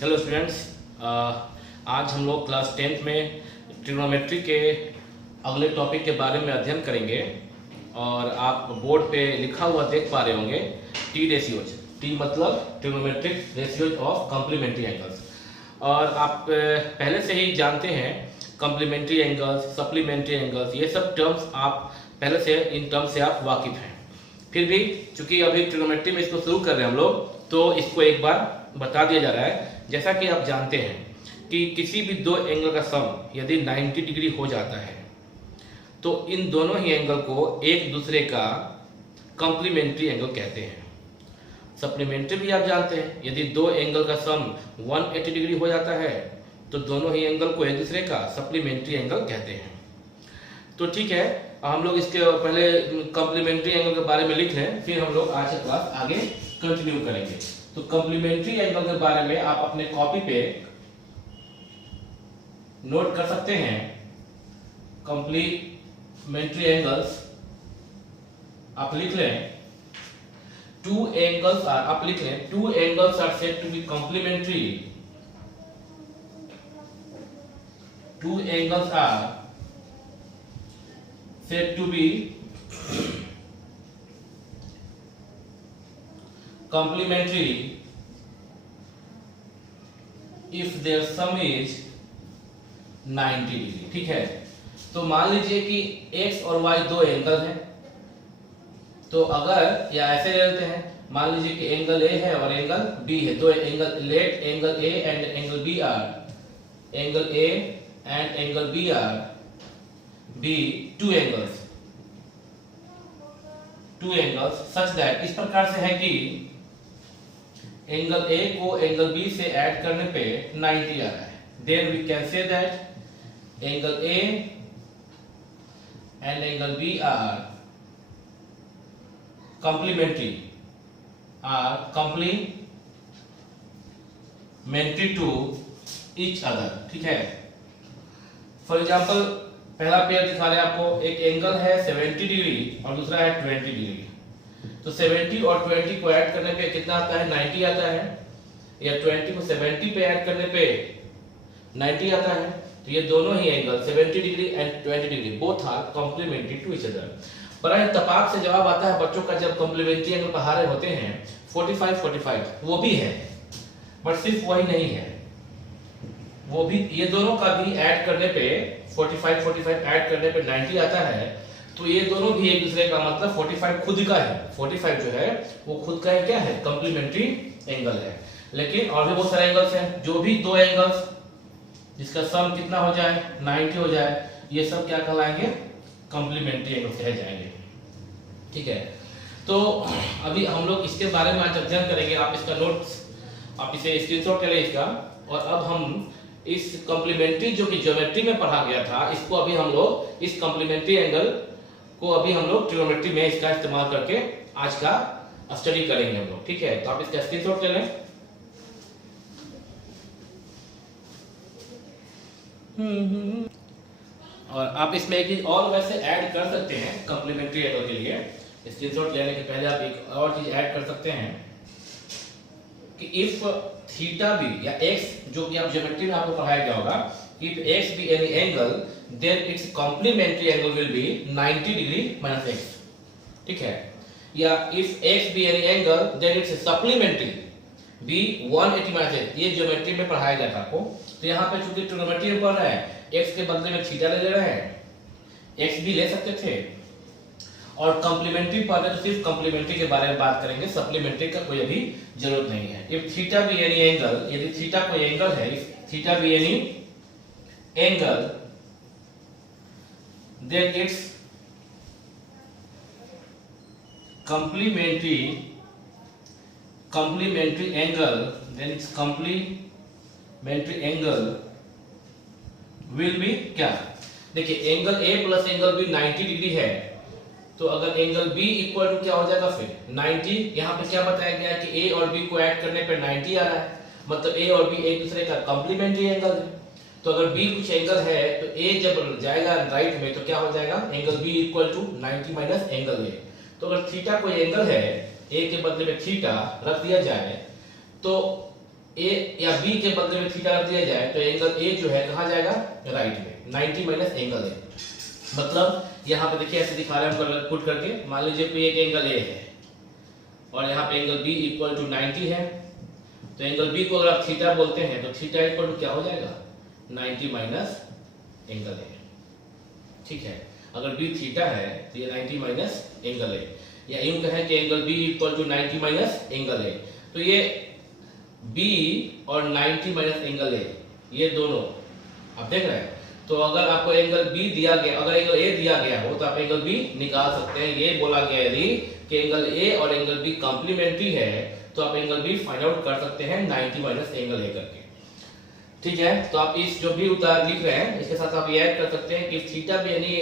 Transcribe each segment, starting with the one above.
Hello students, आज हम लोग क्लास 10th में ट्रिग्नोमेट्री के अगले टॉपिक के बारे में अध्ययन करेंगे। और आप बोर्ड पे लिखा हुआ देख पा रहे होंगे टी रेशियोज। टी मतलब trigonometric ratios of complementary angles. और आप पहले से ही जानते हैं कॉम्प्लीमेंट्री एंगल्स, सप्लीमेंट्री एंगल्स, ये सब टर्म्स आप पहले से इन टर्म्स से आप वाकिफ हैं। फिर भी चूंकि अभी ट्रिग्नोमेट्री में इसको शुरू कर रहे हैं हम लोग, तो इसको एक बार बता दिया जा रहा है। जैसा कि आप जानते हैं कि किसी भी दो एंगल का सम यदि 90 डिग्री हो जाता है तो इन दोनों ही एंगल को एक दूसरे का कॉम्प्लीमेंट्री एंगल कहते हैं। सप्लीमेंट्री भी आप जानते हैं, यदि दो एंगल का सम 180 डिग्री हो जाता है तो दोनों ही एंगल को एक दूसरे का सप्लीमेंट्री एंगल कहते हैं। तो ठीक है, हम लोग इसके पहले कॉम्प्लीमेंट्री एंगल के बारे में लिख लें, फिर हम लोग आज की क्लास आगे कंटिन्यू करेंगे। तो कॉम्प्लीमेंट्री एंगल के बारे में आप अपने कॉपी पे नोट कर सकते हैं। कॉम्प्लीमेंट्री एंगल्स आप लिख लें। टू एंगल्स आर, आप लिख लें, two angles are said to be complementary. Two angles are said to be complementary if their sum is 90 degree. ठीक है, तो मान लीजिए कि x और y दो एंगल हैं। तो अगर या ऐसे ले लेते हैं, मान लीजिए कि एंगल A है और एंगल B है। दो angle, let angle A and angle B are, angle A and angle B are be two angles such that इस प्रकार से है कि एंगल A को एंगल B से ऐड करने पे 90 आ रहा है। Then we can say that angle A and angle B are complementary to each other। ठीक है, फॉर एग्जाम्पल पहला पेयर दिखा रहे हैं आपको। एक एंगल है 70 डिग्री और दूसरा है 20 डिग्री। तो 70 और 20 को ऐड करने पे कितना आता है? 90 आता है। या 20 को 70 पे ऐड करने पे 90 आता है। तो ये दोनों ही angle 70 degree and 20 degree both are complementary to each other. बड़ा इत्तेफाक से जवाब आता है बच्चों का जब कॉम्प्लीमेंट्री एंगल पढ़ा रहे होते हैं। 45 वो भी है, बट सिर्फ वही नहीं है, वो भी, ये दोनों का भी ऐड करने पे 45 ऐड करने पे 90 आता है। तो ये दोनों भी एक दूसरे का, मतलब 45 खुद का है। 45 जो है वो खुद का है, क्या है? कॉम्प्लीमेंट्री एंगल है। लेकिन और भी बहुत सारे एंगल्स हैं। जो भी दो एंगल्स जिसका सम कितना हो जाए? 90 हो जाए, ये सब क्या कहलाएंगे? कॉम्प्लीमेंट्री एंगल कहे जाएंगे। ठीक है, तो अभी हम लोग इसके बारे में आज अध्ययन करेंगे। आप इसका नोट्स, आप इसे स्क्रीनशॉट करें इसका। और अब हम इस कॉम्प्लीमेंट्री जो कि ज्योमेट्री में पढ़ा गया था, इसको अभी हम लोग, इस कॉम्प्लीमेंट्री एंगल को अभी हम लोग ट्रिग्नोमेट्री में इसका इस्तेमाल करके आज का स्टडी करेंगे हम लोग। ठीक है, तो आप इसका स्क्रीनशॉट ले लें। और आप इसमें एक चीज और वैसे ऐड कर सकते हैं कॉम्प्लीमेंट्री एंगल के लिए। स्क्रीनशॉट लेने के पहले आप एक और चीज ऐड कर सकते हैं कि इफ थीटा भी या x, जो कि आप ज्योमेट्री में आपको पढ़ाया गया होगा, if x be any angle then its complementary angle will be 90 degree minus x। ठीक है, या if x be any angle then its supplementary be 180 minus x। ये ज्योमेट्री में पढ़ाया गया था आपको। तो यहाँ पे चूंकि ट्रिग्नोमेट्री में पढ़ रहे हैं, x के बदले में थीटा ले रहे हैं, x भी ले सकते थे। और कॉम्प्लीमेंट्री पढ़ रहे तो सिर्फ कॉम्प्लीमेंट्री के बारे में बात करेंगे, सप्लीमेंट्री का कोई अभी जरूरत नहीं है। If theta be any angle, यदि थीटा कोई एंगल है, if theta be any angle then its complementary angle, then its complementary angle will be क्या? देखिए, angle A plus angle B 90 degree है, तो अगर एंगल B इक्वल टू क्या हो जाएगा? फिर 90। यहाँ पे क्या बताया गया है कि A और B को ऐड करने पे 90 आ रहा है, मतलब A और B एक दूसरे का कॉम्प्लीमेंट्री एंगल है। तो अगर B कुछ एंगल है तो A जब जाएगा राइट में तो क्या हो जाएगा? Angle B equal to 90 minus angle A। तो अगर थीटा कोई एंगल है, A के बदले में थीटा रख दिया जाए तो ए या बी के बदले में थीटा दिया जाए तो एंगल ए जो है कहाँ जाएगा, राइट में, 90 माइनस एंगल ए। मतलब यहाँ पे देखिए ऐसे दिखा रहे हैं हम पुट करके, मान लीजिए कोई एक एंगल ए है और यहाँ पे एंगल बी इक्वल टू 90 है, तो एंगल बी को अगर आप थीटा बोलते हैं तो थीटा इक्वल टू क्या हो जाएगा, 90 माइनस एंगल ए। ठीक है, अगर बी थीटा है तो ये 90 माइनस एंगल ए, या यूं कहें कि angle B equal to 90 minus angle A. तो ये बी और 90 माइनस एंगल ए, ये दोनों आप देख रहे हैं। तो अगर आपको एंगल बी दिया गया, अगर एंगल ए दिया गया हो तो आप एंगल बी निकाल सकते हैं। ये बोला गया यदि कि एंगल ए और एंगल बी कॉम्प्लीमेंट्री है तो आप एंगल बी फाइंड आउट कर सकते हैं 90 माइनस एंगल ए करके। ठीक है, तो आप इस जो भी उतार लिख रहे हैं इसके साथ आप ये ऐड कर सकते हैं कि theta be any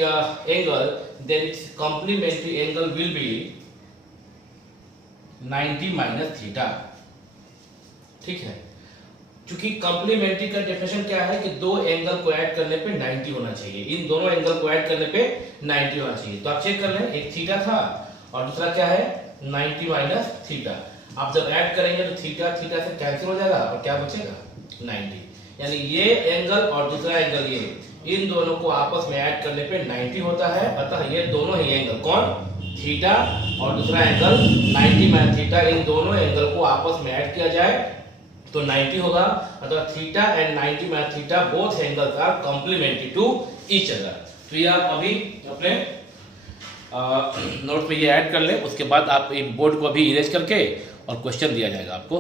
angle then its complementary angle will be 90 minus theta. ठीक है, क्योंकि कॉम्प्लीमेंट्री का डेफिनेशन क्या है कि दो एंगल को ऐड करने पे 90 होना चाहिए, इन दोनों एंगल को ऐड करने पे 90 होना चाहिए। तो आप चेक कर लें, एक थीटा था और दूसरा क्या है 90 माइनस थीटा। आप जब ऐड करेंगे तो थीटा थीटा से कैंसिल हो जाएगा और क्या बचेगा 90, यानी ये एंगल और दूसरा एंगल ये, इन दोनों को आपस में ऐड करने पे 90 होता है। अतः ये दोनों ही एंगल कौन, थीटा और दूसरा एंगल 90 माइनस थीटा, इन दोनों एंगल को आपस में ऐड किया जाए तो 90 होगा। अतः theta and 90 minus theta both angles are complementary to each other. तो ये आप अभी अपने नोट में ये ऐड कर ले, उसके बाद आप एक बोर्ड को अभी इरेज करके और क्वेश्चन दिया जाएगा आपको,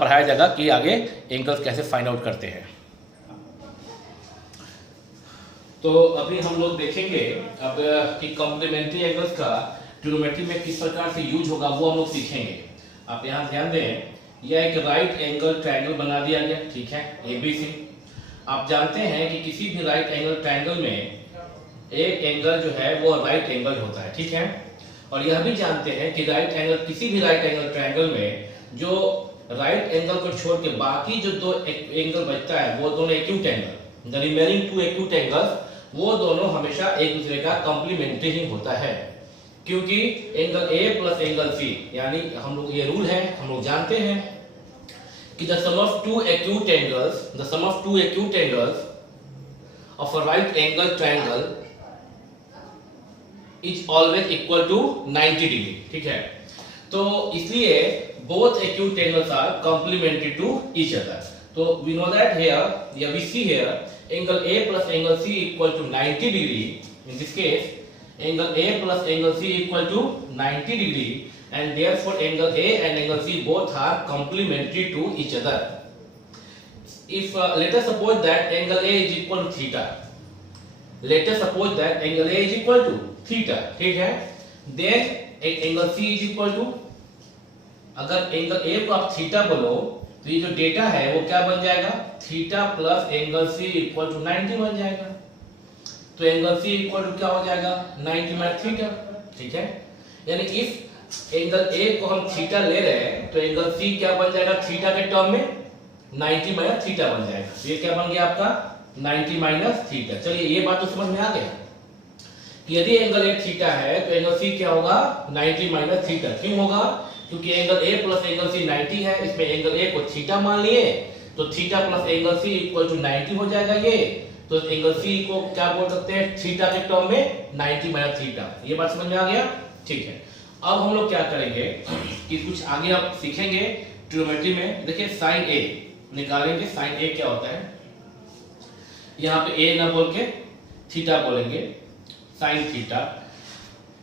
पढ़ाया जाएगा कि आगे एंगल्स कैसे फाइंड आउट करते हैं। तो अभी हम लोग देखेंगे अब कि कॉम्प्लीमेंट्री एंगल्स का ट्रिग्नोमेट्री में किस प्रकार से यूज होगा वो हम लोग सीखेंगे। आप यहाँ ध्यान दें, यह एक राइट एंगल ट्रायंगल बना दिया गया, ठीक है, एबीसी। आप जानते हैं कि किसी भी राइट एंगल ट्रायंगल में एक एंगल जो है वो राइट एंगल होता है, ठीक है। और यह भी जानते हैं कि राइट एंगल, किसी भी राइट एंगल ट्रायंगल में जो राइट एंगल को छोड़ के बाकी जो दो एंगल बचता है वो दोनों acute angle, the remaining to acute angles, वो दोनों हमेशा एक दूसरे का कॉम्प्लीमेंट्री ही होता है। क्योंकि angle A plus angle C, यानी हम लोग ये रूल है, हम लोग जानते हैं कि the sum of two acute angles of a right angle triangle is always equal to 90 degree, ठीक है। तो इसलिए both acute angles are complementary to each other. तो we know that here, yeah, we see here angle A plus angle C equal to 90 degree. In this case, angle A plus angle C equal to 90 degree. And therefore angle A and angle C both are complementary to each other. If let us suppose that angle A is equal to theta, let us suppose that angle A is equal to theta, ठीक है, then angle C is equal to, अगर angle A को आप theta बोलो तो ये जो data है वो क्या बन जाएगा, theta plus angle C equal to 90 बन जाएगा। तो एंगल C इक्वल टू क्या हो जाएगा 90 माइनस थीटा, ठीक है। यानी इफ एंगल ए को हम थीटा ले रहे हैं तो एंगल सी क्या बन जाएगा, थीटा के टर्म में 90 माइनस थीटा बन जाएगा। तो ये क्या बन गया आपका 90 माइनस थीटा। चलिए ये बात तो समझ में आ गया कि यदि एंगल ए थीटा है तो एंगल सी क्या होगा 90 माइनस थीटा। क्यों होगा, क्योंकि angle A plus angle C 90 है, इसमें एंगल ए को थीटा मान लिए तो theta plus angle C equal to 90 हो जाएगा ये। तो एंगल सी को क्या बोल सकते हैं, थीटा के टर्म में 90 माइनस थीटा। ये बात समझ में आ गया, ठीक है। अब हम लोग क्या करेंगे कि कुछ आगे आप सीखेंगे ट्रिग्नोमेट्री में। देखिए साइन ए निकालेंगे, साइन ए क्या होता है, यहाँ पे ए ना बोल के थीटा बोलेंगे, साइन थीटा।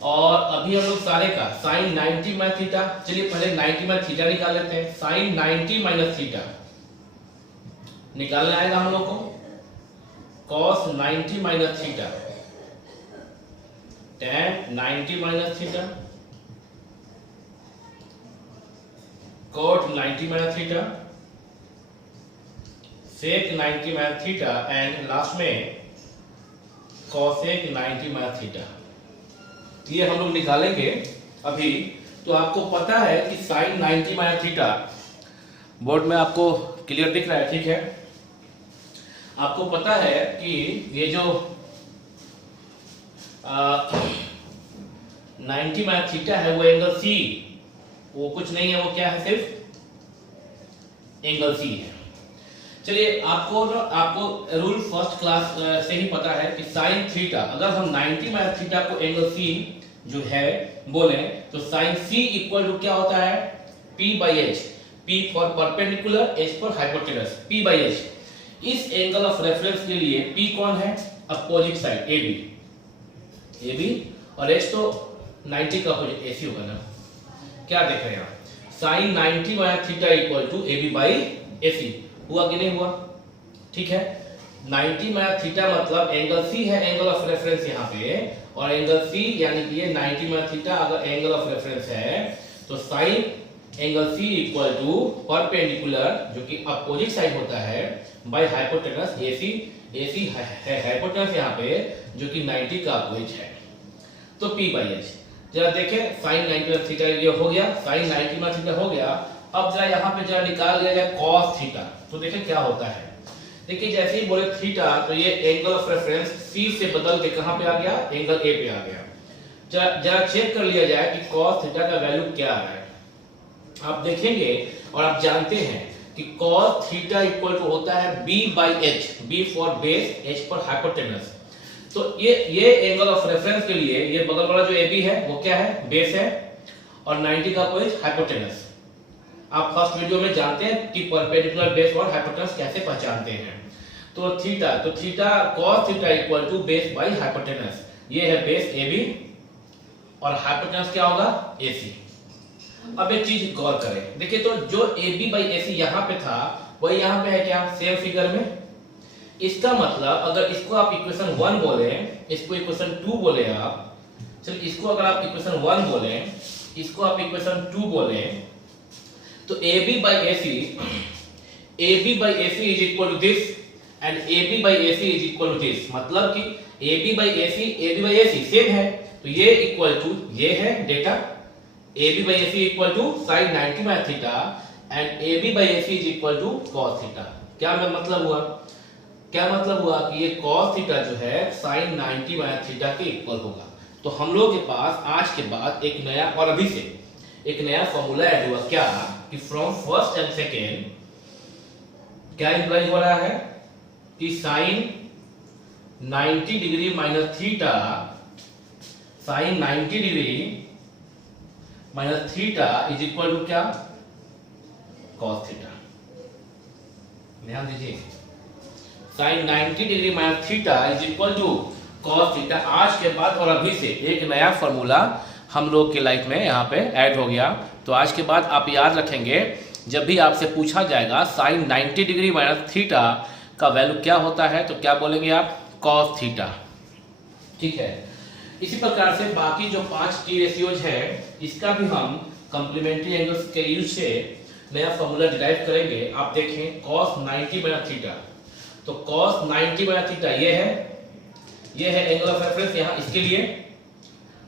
और अभी हम लोग सारे का साइन 90 माइनस थीटा, चलिए पहले 90 माइनस थीटा निकाल लेते हैं। साइन 90 माइनस थीटा निकालना आएगा हम लोग को, cos 90 minus theta, tan 90 minus theta, cot 90 minus theta, sec 90 minus theta and last में cosec 90 minus theta। ये हम लोग निकालेंगे अभी। तो आपको पता है कि sin 90 minus theta, बोर्ड में आपको क्लियर दिख रहा है, ठीक है। आपको पता है कि ये जो 90 minus theta है वो एंगल C, वो कुछ नहीं है, वो क्या है, सिर्फ एंगल सी है। चलिए आपको रूल फर्स्ट क्लास से ही पता है कि साइन थीटा, अगर हम 90 माइनस थीटा को एंगल सी जो है बोले तो साइन सी इक्वल टू क्या होता है, P by H, P for perpendicular, H for hypotenuse, P by H. इस एंगल ऑफ रेफरेंस के लिए P कौन है, अपोजिट साइड AB और H तो 90 का अपोजिट AC होगा ना। क्या देख रहे हैं आप, sine 90 minus theta equal to AB by AC, हुआ कि नहीं हुआ, ठीक है। 90 माइनस थीटा मतलब एंगल सी है, एंगल ऑफ रेफरेंस यहाँ पे, और एंगल सी यानी कि ये 90 माइनस थीटा अगर एंगल ऑफ रेफरेंस है तो sine angle C equal to perpendicular जो कि अपोजिट साइड होता है बाय हाइपोटेनस AC है हाइपोटेनस यहाँ पे जो कि 90 का अपोजिट है, तो P बाई एच। जरा देखें साइन 90 माइनस थीटा ये हो गया, साइन 90 माइनस थीटा हो गया। अब जरा यहाँ पे जरा निकाल लिया जाए कॉस थीटा, तो देखें क्या होता है। देखिए जैसे ही बोले थीटा तो ये एंगल ऑफ रेफरेंस C से बदल के कहां पे आ गया, एंगल A पे आ गया। जरा चेक कर लिया जाए कि cos थीटा का वैल्यू क्या आ रहा है। आप देखेंगे और आप जानते हैं कि cos थीटा इक्वल टू होता है B by H, B for base, H for hypotenuse. तो ये एंगल ऑफ रेफरेंस के लिए ये बगल वाला जो AB है वो क्या है, बेस है, और 90 का कोई हाइपोटेनस। आप फर्स्ट वीडियो में जानते हैं कि परपेंडिकुलर, बेस और हाइपोटेनस कैसे पहचानते हैं। तो theta cos theta equal to base by hypotenuse, ये है बेस AB और हाइपोटेनस क्या होगा, AC। अब एक चीज गौर करें, देखिए तो जो AB बाई AC यहाँ पे था वही यहाँ पे है क्या, सेम फिगर में। इसका मतलब अगर इसको आप इक्वेशन 1 बोले, इसको इक्वेशन 2 बोले आप, चलिए इसको अगर आप इक्वेशन 1 बोले, इसको आप इक्वेशन 2 बोले, तो AB by AC is equal to this and AB by AC is equal to this, मतलब कि AB by AC सेम है, तो ये इक्वल टू ये है data, AB by AC equal to sin 90 minus theta and AB by AC is equal to cos theta. क्या मतलब हुआ, कि ये cos थीटा जो है sin 90 माइनस थीटा के इक्वल होगा। तो हम लोग के पास आज के बाद एक नया और अभी से एक नया फॉर्मूला ऐड हुआ, क्या कि फ्रॉम फर्स्ट एंड सेकेंड क्या इंप्लाई हो रहा है कि sine 90 degree minus theta, sine 90 degree minus theta is equal to क्या, कॉस थीटा। ध्यान दीजिए, sine 90 degree minus theta is equal to cos theta. आज के बाद और अभी से एक नया फॉर्मूला हम लोग के लाइफ में यहाँ पे ऐड हो गया। तो आज के बाद आप याद रखेंगे, जब भी आपसे पूछा जाएगा साइन 90 डिग्री माइनस थीटा का वैल्यू क्या होता है तो क्या बोलेंगे आप, कॉस थीटा, ठीक है। इसी प्रकार से बाकी जो 5 टी रेशियोज है इसका भी हम कॉम्प्लीमेंट्री एंगल्स के यूज से नया फॉर्मूला डिराइव करेंगे। आप देखें कॉस 90 माइनस थीटा, तो कॉस 90 माइनस थीटा ये है एंगल ऑफ रेफरेंस यहाँ इसके लिए,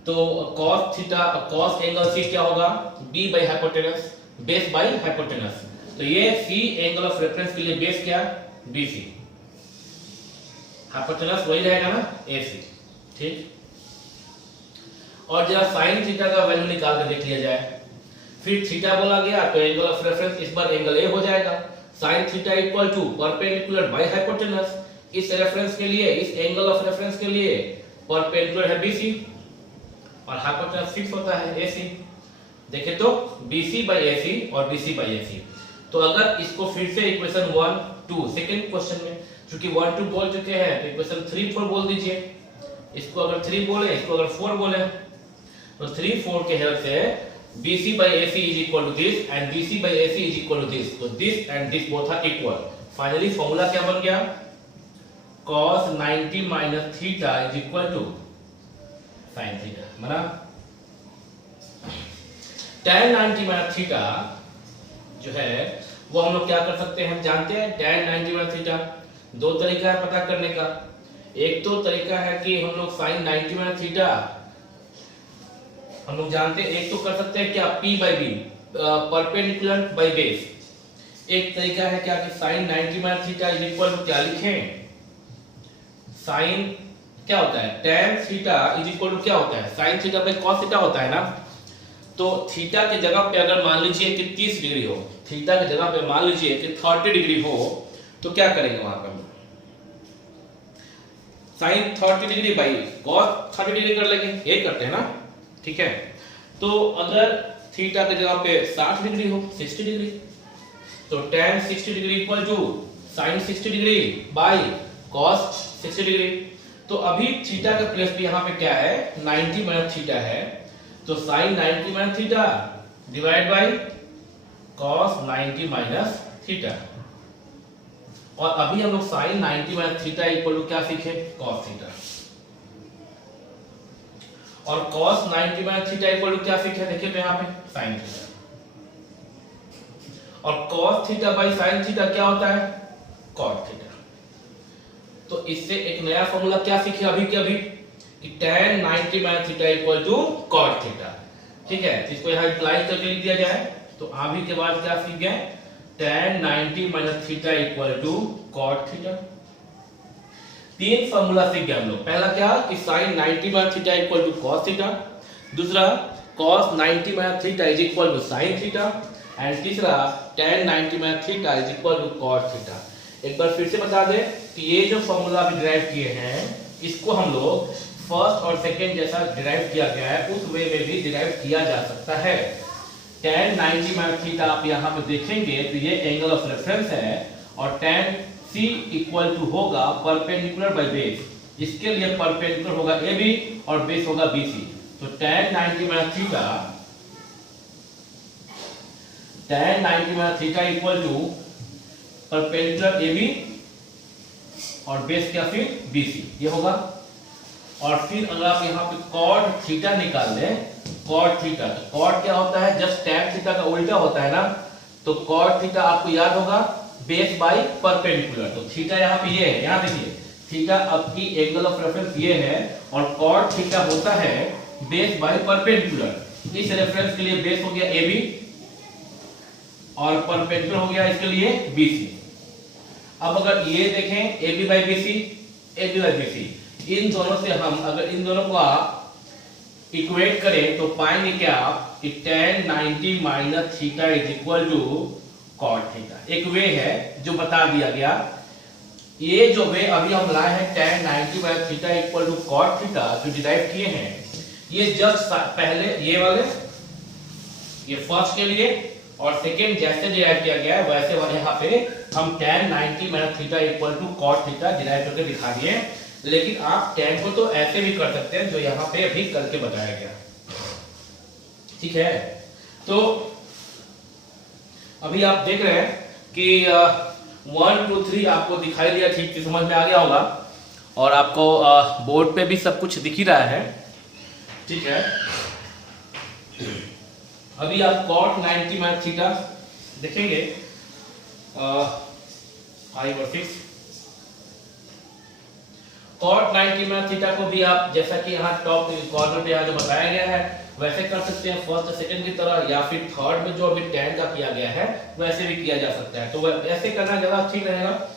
तो cos theta cos angle C क्या होगा, B by hypotenuse, base by hypotenuse. तो ये C एंगल ऑफ रेफरेंस के लिए बेस क्या, BC, हाइपोटेनस वही रहेगा ना, AC, ठीक। और जरा sin थीटा का वैल्यू निकाल कर देख लिया जाए। फिर थीटा बोला गया तो एंगल ऑफ रेफरेंस इस बार एंगल A हो जाएगा। sin theta equal to perpendicular by hypotenuse, इस रेफरेंस के लिए, इस एंगल ऑफ रेफरेंस के लिए परपेंडिकुलर है BC और हाइपोटेनस फिक्स होता है AC। देखें तो BC बाई AC और BC बाई AC। तो अगर इसको फिर से इक्वेशन 1 2 सेकंड क्वेश्चन में चूंकि 1 2 बोल चुके हैं तो इक्वेशन 3 4 बोल दीजिए। इसको अगर 3 बोले, इसको अगर 4 बोले, तो 3 4 के हेल्प से BC by AC is equal to this and BC by AC is equal to this, तो this and this both are equal। Finally formula क्या बन गया, cos 90 minus theta is equal to sin theta, बना। tan 90 minus theta जो है वो हम लोग क्या कर सकते हैं, जानते हैं tan 90 माइनस थीटा दो तरीका है पता करने का। एक तो तरीका है कि हम लोग sin 90 माइनस थीटा हम लोग जानते हैं, एक तो कर सकते हैं क्या, P by B, perpendicular by base. एक तरीका है क्या कि sin 90 minus theta is equal to क्या लिखें, sin क्या होता है, tan theta is equal to क्या होता है, sin theta by cos theta होता है ना। तो थीटा की जगह पे अगर मान लीजिए कि 30 डिग्री हो, थीटा की जगह पे मान लीजिए कि 30 डिग्री हो, तो क्या करेंगे वहां पर, sine 30 degree by cos 30 degree कर लेंगे, ये करते हैं ना, ठीक है। तो अगर थीटा की जगह पे 60 डिग्री हो, 60 डिग्री, तो tan 60 degree equal to sine 60 degree by cos 60 degree. तो अभी थीटा का प्लेस पे यहाँ पे क्या है, 90 माइनस थीटा है, तो sine 90 minus theta divide by cos 90 minus theta. और अभी हम लोग sine 90 minus theta equal to क्या सीखे, कॉस थीटा। और cos 90 minus theta equal to क्या सीखे, देखिए तो यहाँ पे साइन थीटा। और cos थीटा बाई साइन थीटा क्या होता है, cot थीटा। तो इससे एक नया फॉर्मूला क्या सीखे अभी के अभी, कि tan 90 minus theta equal to cot theta, ठीक है। इसको यहाँ अप्लाई करके लिख दिया जाए, तो अभी के बाद क्या सीख गए, tan 90 minus theta equal to cot theta. तीन फॉर्मूला सीख गए हम लोग। पहला क्या, कि sin 90 minus theta equal to cos theta, दूसरा cos 90 minus theta is equal to sin theta, and तीसरा tan 90 minus theta is equal to cot theta. एक बार फिर से बता दें कि ये जो फॉर्मूला अभी डिराइव किए हैं, इसको हम लोग फर्स्ट और सेकंड जैसा डिराइव किया गया है उस वे में भी डिराइव किया जा सकता है। tan 90 माइनस थीटा आप यहाँ पे देखेंगे तो ये एंगल ऑफ रेफरेंस है, और tan C इक्वल टू होगा परपेंडिकुलर बाय बेस, इसके लिए परपेंडिकुलर होगा AB और बेस होगा BC। तो tan 90 minus theta, tan 90 minus theta equal to perpendicular AB और बेस क्या फिर BC, ये होगा। और फिर अगर आप यहाँ पे cot थीटा निकाल लें, cot थीटा, तो cot क्या होता है, जस्ट tan थीटा का उल्टा होता है ना, तो cot थीटा आपको याद होगा बेस बाय परपेंडिकुलर। तो थीटा यहाँ पे ये है, यहाँ देखिए थीटा आपकी एंगल ऑफ रेफरेंस ये है, और cot थीटा होता है बेस बाय परपेंडिकुलर। इस रेफरेंस के लिए बेस हो गया AB और परपेंडिकुलर हो गया इसके लिए BC। अब अगर ये देखें AB by BC, AB by BC, इन दोनों से हम अगर इन दोनों को आप इक्वेट करें तो पाएंगे क्या, कि tan 90 minus theta is equal to cot theta. एक वे है जो बता दिया गया, ये जो वे अभी हम लाए हैं tan 90 minus theta equal to cot theta जो डिराइव किए हैं, ये जस्ट पहले ये वाले, ये फर्स्ट के लिए, और सेकेंड जैसे डिराइव किया गया है वैसे यहाँ पे हम tan 90 minus theta equal to cot theta derive करके दिखा दिए। लेकिन आप tan को तो ऐसे भी कर सकते हैं जो यहाँ पे अभी करके बताया गया, ठीक है। तो अभी आप देख रहे हैं कि 1 2 3 आपको दिखाई दिया, ठीक से समझ में आ गया होगा, और आपको बोर्ड पे भी सब कुछ दिख ही रहा है, ठीक है। अभी आप cot 90 माइनस थीटा देखेंगे 5 और 6। cot 90 माइनस थीटा को भी आप जैसा कि यहाँ टॉप कॉर्नर पे यहाँ जो बताया गया है वैसे कर सकते हैं, फर्स्ट और सेकंड की तरह, या फिर थर्ड में जो अभी tan का किया गया है वैसे भी किया जा सकता है। तो ऐसे करना ज्यादा ठीक रहेगा,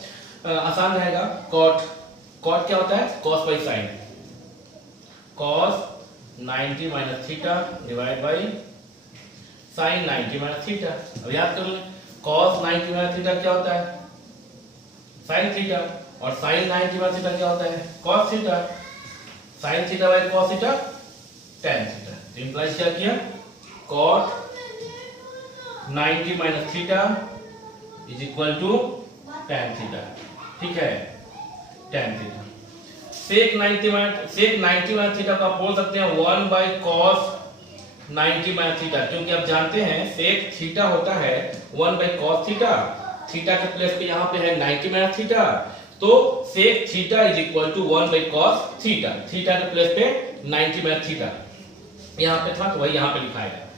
आसान रहेगा। cot क्या होता है, cos by sine, cos 90 minus theta divide by sine 90 minus theta. अब याद कर लें cos 90 माइनस थीटा क्या होता है, साइन थीटा, और साइन 90 माइनस थीटा क्या होता है, cos theta. Sine theta by cos theta tan theta. तो इंप्लाइज क्या किया, cot 90 minus theta is equal to tan theta, ठीक है, tan theta. sec 90 minus theta को आप बोल सकते हैं 1 बाय cos 90 माइनस थीटा, क्योंकि आप जानते हैं sec थीटा होता है 1 बाय cos थीटा, थीटा के प्लेस पे यहाँ पे है 90 माइनस थीटा, तो sec theta is equal to 1 by cos theta, theta के प्लेस पे 90 माइनस थीटा यहाँ पे था तो वही यहाँ पे लिखा है,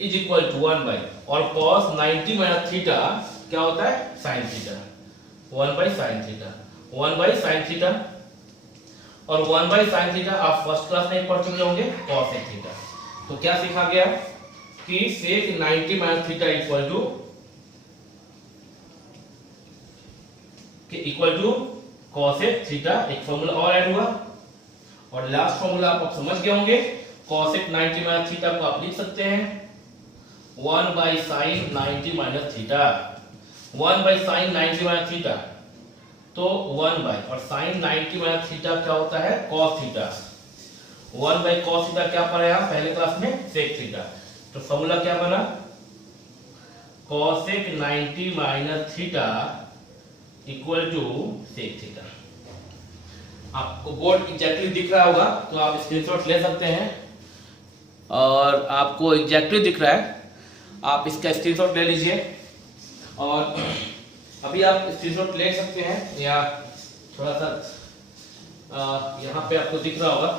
इज इक्वल टू 1 बाय, और cos 90 माइनस थीटा क्या होता है, sin theta, 1 by sin theta, 1 by sin theta. और 1 बाय sin थीटा आप फर्स्ट क्लास में पढ़ चुके होंगे, cos थीटा। तो क्या सीखा गया कि sec 90 minus theta equal to cos theta, एक फॉर्मूला और ऐड हुआ, और लास्ट फॉर्मूला आप समझ गए होंगे cosec 90 माइनस थीटा को आप लिख सकते हैं 1 by sine 90 minus theta. 1 by sine 90 minus theta तो 1 बाई और साइन 90 माइनस थीटा क्या होता है cos theta. 1 by cos theta क्या पढ़ा है आप पहले क्लास में sec थीटा। तो फॉर्मूला क्या बना cosec 90 minus theta equal to sec theta. आपको बोर्ड एग्जैक्टली दिख रहा होगा तो आप स्क्रीनशॉट ले सकते हैं और आपको एग्जैक्टली दिख रहा है आप इसका स्क्रीनशॉट ले लीजिए और अभी आप स्क्रीनशॉट ले सकते हैं या थोड़ा सा यहाँ पे आपको दिख रहा होगा।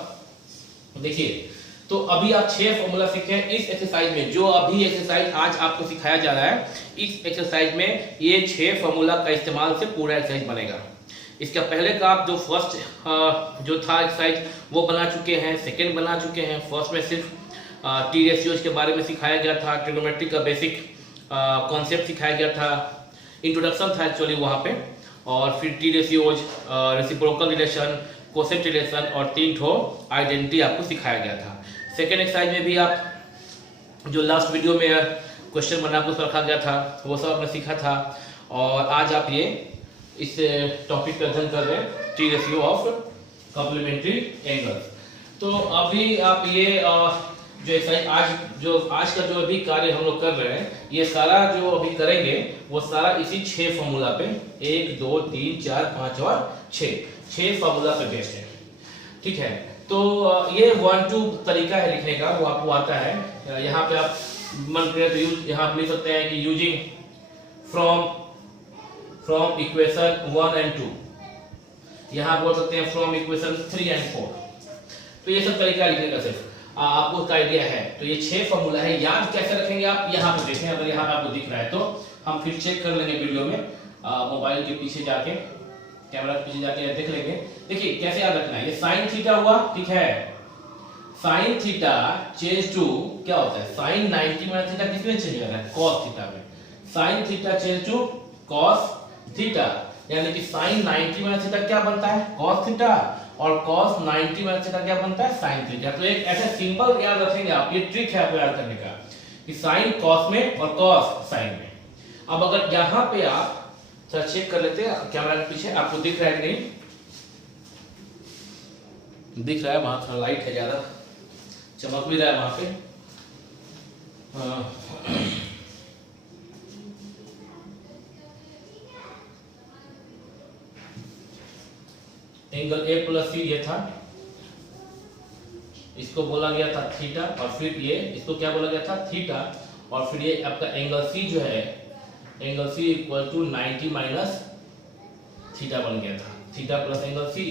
देखिए तो अभी आप 6 फॉर्मूला सीखे हैं इस एक्सरसाइज में। जो अभी एक्सरसाइज आज आपको सिखाया जा रहा है इस एक्सरसाइज में ये 6 फॉर्मूला का इस्तेमाल से पूरा एक्सरसाइज बनेगा। इसका पहले का आप जो फर्स्ट जो था एक्सरसाइज वो बना चुके हैं, सेकंड बना चुके हैं। फर्स्ट में सिर्फ टी रेशियोज के बारे में सिखाया गया था, ट्रिग्नोमेट्री का बेसिक कॉन्सेप्ट सिखाया गया था, इंट्रोडक्शन था एक्चुअली वहाँ पे। और फिर T ratios, reciprocal relation, coset relation और 3 ठो आइडेंटिटी आपको सिखाया गया था। सेकेंड एक्सरसाइज में भी आप जो लास्ट वीडियो में क्वेश्चन बना के रखा गया था वो सब आपने सीखा था। और आज आप ये इस टॉपिक का अध्ययन कर रहे हैं T ratio of complementary angles. तो अभी आप ये जो एक्सरसाइज आज का जो अभी कार्य हम लोग कर रहे हैं ये सारा जो अभी करेंगे वो सारा इसी 6 फॉर्मूला पे 1 2 3 4 5 और 6 फॉर्मूला पे बेस्ड है। ठीक है तो ये 1-2 तरीका है लिखने का वो आपको आता है। यहाँ पे आप मन करे तो यूज यहाँ आप लिख सकते हैं कि यूजिंग फ्रॉम इक्वेशन 1 एंड 2, यहाँ बोल सकते हैं फ्रॉम इक्वेशन 3 एंड 4। तो ये सब तरीका लिखने का सिर्फ आपको उसका आइडिया है। तो ये 6 फॉर्मूला है, याद कैसे रखेंगे आप यहाँ पे देखें। अगर यहाँ पे आपको दिख रहा है तो हम फिर चेक कर लेंगे वीडियो में, मोबाइल के पीछे जाके, कैमरा के पीछे जाके देख लेंगे। देखिए कैसे याद रखना है। ये साइन थीटा हुआ, ठीक है। साइन थीटा चेंज टू क्या होता है, साइन 90 माइनस थीटा किसमें चेंज हो रहा है, कॉस थीटा में। Sine theta change to cos theta, यानी कि साइन 90 माइनस थीटा क्या बनता है, कॉस थीटा, और cos 90 माइनस थीटा क्या बनता है, sin थीटा। तो एक ऐसा सिंबल याद रखेंगे आप, ये ट्रिक है आपको याद करने का कि sin cos में और cos sin में। अब अगर यहाँ पे आप थोड़ा चेक कर लेते हैं कैमरा के पीछे, आपको दिख रहा है कि नहीं दिख रहा है, वहां थोड़ा लाइट है, ज्यादा चमक भी रहा है वहां पे। एंगल ए प्लस सी ये था, इसको बोला गया था थीटा, और फिर ये इसको क्या बोला गया था, थीटा। और फिर ये आपका एंगल सी जो है, angle C equal to 90 minus theta बन गया था। Theta plus angle C,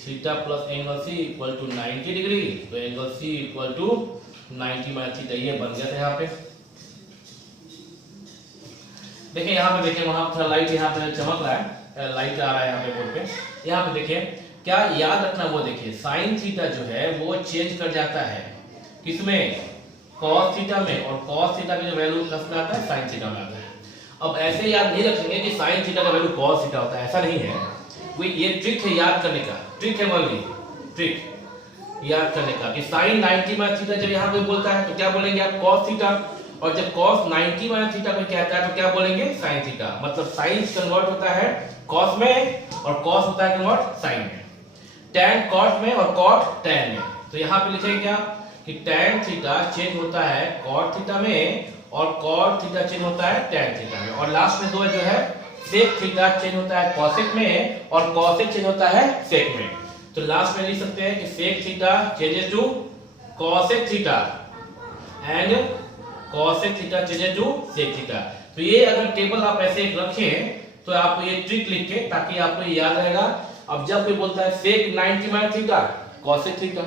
theta plus angle C equal to 90 degree. तो angle C equal to 90 minus theta ये बन गया था यहाँ पे। देखिए यहाँ पे, देखिए वहां थोड़ा लाइट यहाँ पे चमक रहा है, लाइट आ रहा है यहाँ पे बोर्ड पे। यहाँ पे देखिए क्या याद रखना, वो देखिए साइन थीटा जो है वो चेंज कर जाता है किसमें, कॉस थीटा में, और कॉस थीटा की जो वैल्यू किस में आता है, साइन थीटा में आता है। अब ऐसे याद नहीं रखेंगे कि साइन थीटा का वैल्यू कॉस थीटा होता है, ऐसा नहीं है। वो ये ट्रिक है याद करने का, ट्रिक है वाली ट्रिक याद करने का कि साइन 90 माइनस थीटा जब यहाँ पे बोलता है तो क्या बोलेंगे आप, कॉस थीटा। और जब cos 90 माइनस थीटा को कहता है तो क्या बोलेंगे, sin थीटा। मतलब sin कन्वर्ट होता है cos में और cos होता है कन्वर्ट sin में, tan cot में और cot tan में। तो यहाँ पे लिखेंगे क्या कि tan थीटा चेंज होता है cot थीटा में और cot थीटा चेंज होता है tan थीटा में। और लास्ट में दो जो है sec थीटा चेंज होता है cosec में और cosec चेंज होता है sec में। तो लास्ट में लिख सकते हैं कि sec theta changes to cosec theta and cosec theta changes to sec theta. तो ये अगर टेबल आप ऐसे रखें तो आपको ये ट्रिक लिख के, ताकि आपको ये याद रहेगा। अब जब कोई बोलता है sec 90 minus theta cosec theta,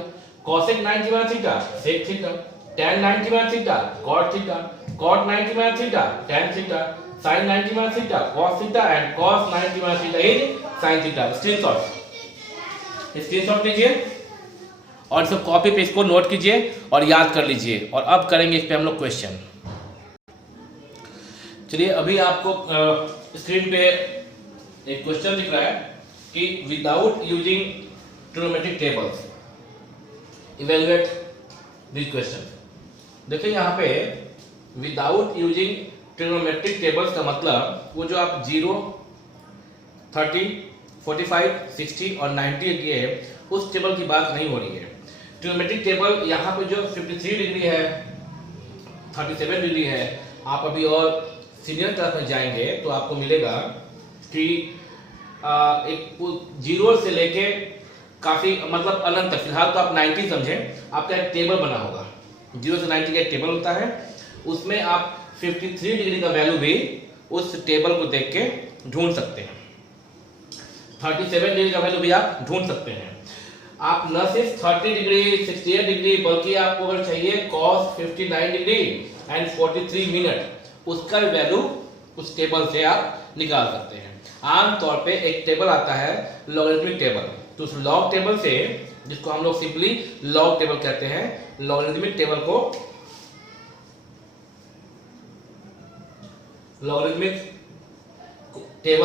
cosec 90 minus theta sec theta, tan 90 minus theta cot theta, cot 90 minus theta tan theta, sin 90 minus theta cos theta and cos 90 minus theta is sin theta. Screenshot लीजिए और सब copy पे इसको note कीजिए और याद कर लीजिए। और अब करेंगे इस पे हम लोग क्वेश्चन। चलिए अभी आपको स्क्रीन पे एक क्वेश्चन दिख रहा है कि without using trigonometric tables, evaluate this question. देखिए यहाँ पे विदाउट यूजिंग ट्रिग्नोमेट्रिक टेबल्स का मतलब वो जो आप 0, 30, 45, 60 और 90 किए है उस टेबल की बात नहीं हो रही है। ट्रिग्नोमेट्रिक टेबल यहाँ पे जो 53 डिग्री है, 37 डिग्री है, आप अभी और सीनियर क्लास में जाएंगे तो आपको मिलेगा कि एक 0 से लेके काफी मतलब अनंत तक, फिलहाल तो आप 90 समझें, आपका एक टेबल बना होगा 0 से 90 का एक टेबल होता है, उसमें आप 53 डिग्री का वैल्यू भी उस टेबल को देख के ढूंढ सकते हैं, 37 डिग्री का वैल्यू भी आप ढूंढ सकते हैं। आप न सिर्फ 30 डिग्री 68 डिग्री बल्कि आपको अगर चाहिए cos 59 डिग्री एंड 43 मिनट उसका वैल्यू उस टेबल से आप निकाल सकते हैं। आमतौर पे एक टेबल आता है लॉगरिथमिक टेबल, तो उस लॉग टेबल से, जिसको हम लोग सिंपली लॉग टेबल कहते हैं, लॉगरिथमिक टेबल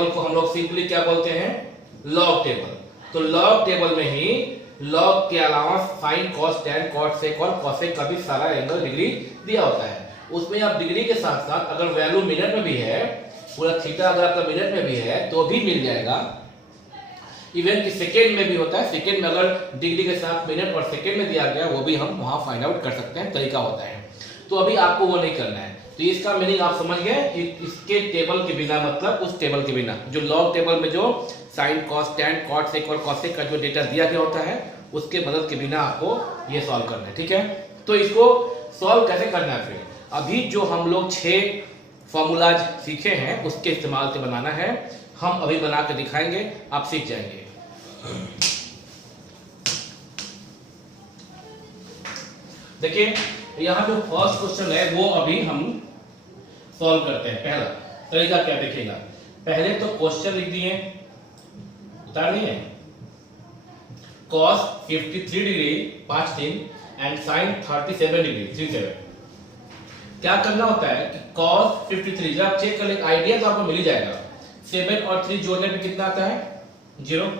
को हम लोग सिंपली क्या बोलते हैं, लॉग टेबल। तो लॉग टेबल में ही लॉग के अलावा साइन, कॉस, टैन, कॉट, सेक और कॉसेक का भी सारा एंगल डिग्री दिया होता है। उसमें आप डिग्री के साथ साथ अगर वैल्यू मिनट में भी है, पूरा थीटा अगर आपका मिनट में भी है तो भी मिल जाएगा। इवन कि सेकेंड में भी होता है, सेकेंड में अगर डिग्री के साथ मिनट और सेकेंड में दिया गया वो भी हम वहां फाइंड आउट कर सकते हैं, तरीका होता है। तो अभी आपको वो नहीं करना है। तो इसका मीनिंग आप समझ गए, इसके टेबल के बिना मतलब उस टेबल के बिना, जो लॉग टेबल में जो साइन, कॉस, टैन, कॉट, सेक और कॉसेक का जो डेटा दिया गया होता है उसके मदद के बिना आपको ये सॉल्व करना है, ठीक है। तो इसको सॉल्व कैसे करना है, फिर अभी जो हम लोग 6 फॉर्मूलाज सीखे हैं उसके इस्तेमाल से बनाना है, हम अभी बना के दिखाएंगे, आप सीख जाएंगे। देखिए यहाँ जो फर्स्ट क्वेश्चन है वो अभी हम सॉल्व करते हैं। पहला तरीका क्या देखिएगा, पहले तो क्वेश्चन लिख दिए, उतार दिए, cos 53 degree 5 3 and sin 37 degree 37। क्या करना होता है कि cos 53 जब आप चेक कर ले आइडिया तो आपको मिल ही जाएगा। 7 और 3 जोड़ने पे कितना आता है, 0,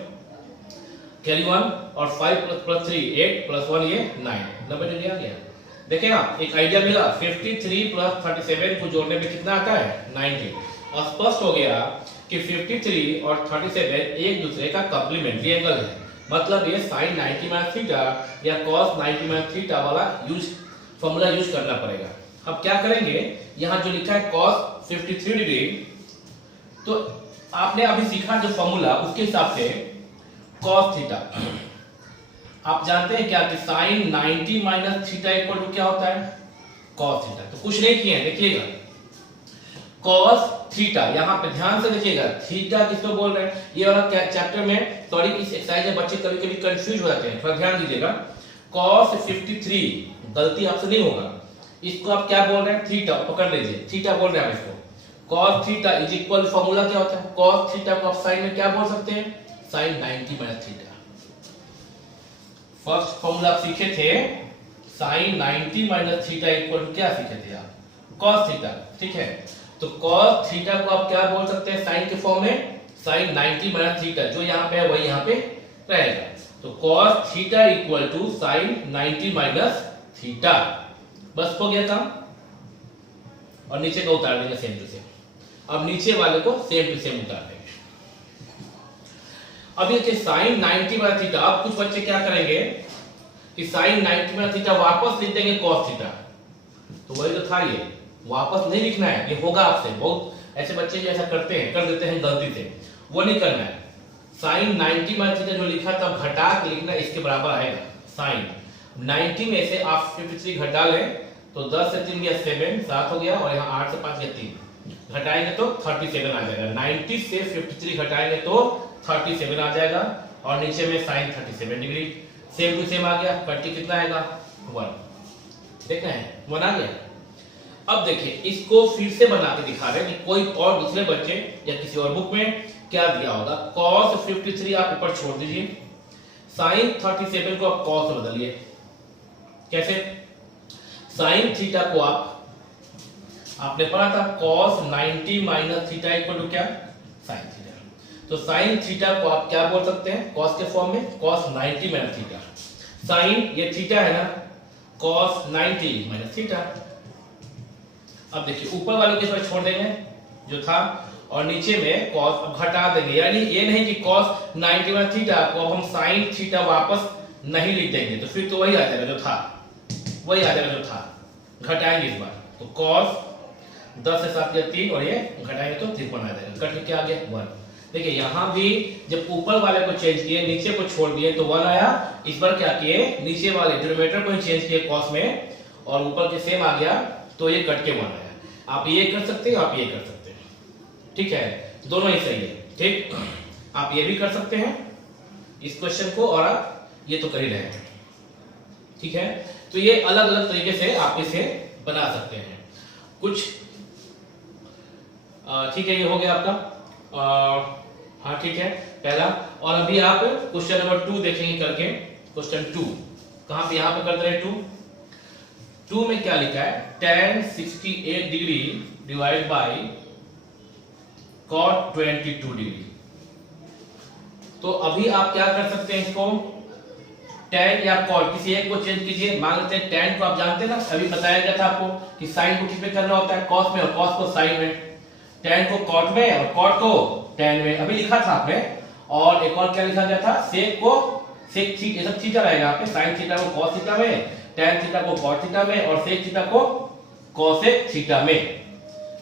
कैरी 1 और 5 प्लस 3 8 प्लस 1 ये 9, 90 डिग्री आ गया। देखिए ना एक आइडिया मिला, 53 प्लस 37 को जोड़ने पे कितना आता है, 90। और स्पष्ट हो गया कि 53 और 37 एक दूसरे का कॉम्प्लीमेंट्री एंगल है, मतलब ये sin 90 माइनस थीटा या cos 90 माइनस थीटा वाला फॉर्मूला यूज करना पड़ेगा। अब क्या करेंगे, यहाँ जो लिखा है cos 53 डिग्री, तो आपने अभी सीखा जो फॉर्मूला उसके हिसाब से cos थीटा, आप जानते हैं क्या कि sin 90 minus theta equal to क्या होता है, cos थीटा। तो कुछ नहीं किए, देखिएगा cos थीटा, यहाँ पे ध्यान से देखिएगा, थीटा किसको बोल रहे हैं, ये वाला चैप्टर में, सॉरी इस एक्सरसाइज में बच्चे कभी कभी कंफ्यूज हो जाते हैं, थोड़ा ध्यान दीजिएगा। cos 53 गलती आपसे नहीं होगा, इसको आप क्या बोल रहे हैं, थीटा, पकड़ लीजिए, थीटा बोल रहे हैं आप इसको। cos theta is equal, formula क्या होता है, cos थीटा को आप साइन में क्या बोल सकते हैं, sin 90 minus theta. First formula आप सीखे थे sin 90 minus theta equal to क्या सीखे थे आप, cos थीटा, ठीक है। तो cos थीटा को आप क्या बोल सकते हैं साइन के फॉर्म में, sin 90 माइनस थीटा, जो यहाँ पे है वही यहाँ पे रहेगा। तो cos theta equal to sin 90 minus theta, बस हो गया काम। और नीचे का उतार देंगे सेम टू सेम। अब नीचे वाले को सेम टू सेम उतार देंगे। अब ये sin 90 माइनस थीटा, अब कुछ बच्चे क्या करेंगे कि sin 90 माइनस थीटा वापस लिख देंगे cos थीटा, तो वही तो था, ये वापस नहीं लिखना है, ये होगा आपसे, बहुत ऐसे बच्चे जो ऐसा करते हैं, कर देते हैं गलती से, वो नहीं करना है। sin 90 माइनस थीटा जो लिखा था घटा के लिखना, इसके बराबर आएगा sin 90 में से आप 53 घटा लें तो 10 से 3 गया 7, 7 हो गया, और यहाँ 8 से 5 गया 3, घटाएंगे तो 37 आ जाएगा। 90 से 53 घटाएंगे तो 37 आ जाएगा, और नीचे में sin 37 degree, same to same आ गया, कट्टी कितना आएगा 1, देखना है 1 आ गया। अब देखिए इसको फिर से बना के दिखा रहे हैं कि कोई और दूसरे बच्चे या किसी और बुक में क्या दिया होगा। cos 53 आप ऊपर छोड़ दीजिए, sin 37 को आप cos में बदलिए, कैसे, sin थीटा को आपने पढ़ा था cos 90 minus theta equal to क्या, sin थीटा। तो sin थीटा को आप क्या बोल सकते हैं, cos के फॉर्म में, cos 90 माइनस थीटा। साइन ये थीटा है ना, cos 90 माइनस थीटा। अब देखिए ऊपर वाले को इस बार छोड़ देंगे जो था, और नीचे में cos अब घटा देंगे, यानी ये नहीं कि cos 90 माइनस थीटा को हम sin थीटा वापस नहीं लिख देंगे, तो फिर तो वही आ जाएगा जो था, वही आ जाएगा जो था, घटाएंगे इस बार तो cos 10 से 7 या 3 और ये घटाएंगे तो 53 आ जाएगा। कट के क्या आ गया 1। देखिए यहाँ भी जब ऊपर वाले को चेंज किए नीचे को छोड़ दिए तो 1 आया। इस बार क्या किए, नीचे वाले डिनोमिनेटर को चेंज किए cos में और ऊपर के सेम आ गया तो ये कट के 1 आया। आप ये कर सकते हैं, आप ये कर सकते हैं, ठीक है, दोनों ही सही है। ठीक, आप ये भी कर सकते हैं इस क्वेश्चन को, और आप ये तो कर ही रहे हैं, ठीक है। तो ये अलग अलग तरीके से आप इसे बना सकते हैं कुछ। ठीक है, ये हो गया आपका। हाँ ठीक है पहला। और अभी आप क्वेश्चन नंबर 2 देखेंगे करके। क्वेश्चन 2 कहां पे, यहां पे कर रहे हैं 2 में क्या लिखा है, tan 68 degree divide by cot 22 degree. तो अभी आप क्या कर सकते हैं, इसको tan या cot किसी एक को चेंज कीजिए। मान लेते हैं tan को आप जानते हैं ना, अभी बताया गया था आपको कि sin को किस में करना होता है, cos में, और cos को sin में, tan को cot में और cot को tan में, अभी लिखा था आपने। और एक और क्या लिखा गया था, sec को sec थीटा, ये सब थीटा रहेगा यहाँ पे, sin थीटा को cos थीटा में, tan थीटा को cot थीटा में और sec थीटा को cosec थीटा में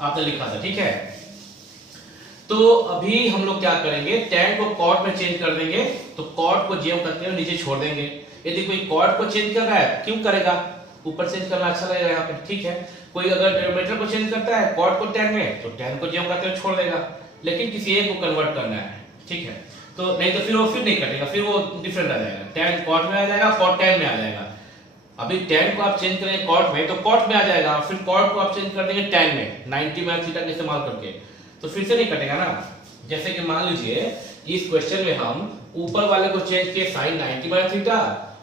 आपने लिखा था, ठीक है। तो अभी हम लोग क्या करेंगे, tan को cot में चेंज कर देंगे, तो cot को ज्यों करते हैं नीचे छोड़ देंगे। यदि कोई cot को चेंज कर रहा है, क्यों करेगा, ऊपर चेंज करना अच्छा लगेगा यहाँ पे, ठीक है। कोई अगर डिनोमिनेटर को चेंज करता है cot को tan में, तो tan को ज्यों करते हुए छोड़ देगा, लेकिन किसी एक को कन्वर्ट करना है, ठीक है। तो नहीं तो फिर वो फिर नहीं कटेगा, फिर वो डिफरेंट आ जाएगा, tan cot में आ जाएगा, cot tan में आ जाएगा। अभी tan को आप चेंज करेंगे cot में, तो cot में आ जाएगा, फिर cot को आप चेंज कर देंगे tan में 90 माइनस थीटा का इस्तेमाल करके, तो फिर से नहीं कटेगा ना। जैसे कि मान लीजिए इस क्वेश्चन में हम ऊपर वाले को चेंज किए sin 90 माइनस थीटा,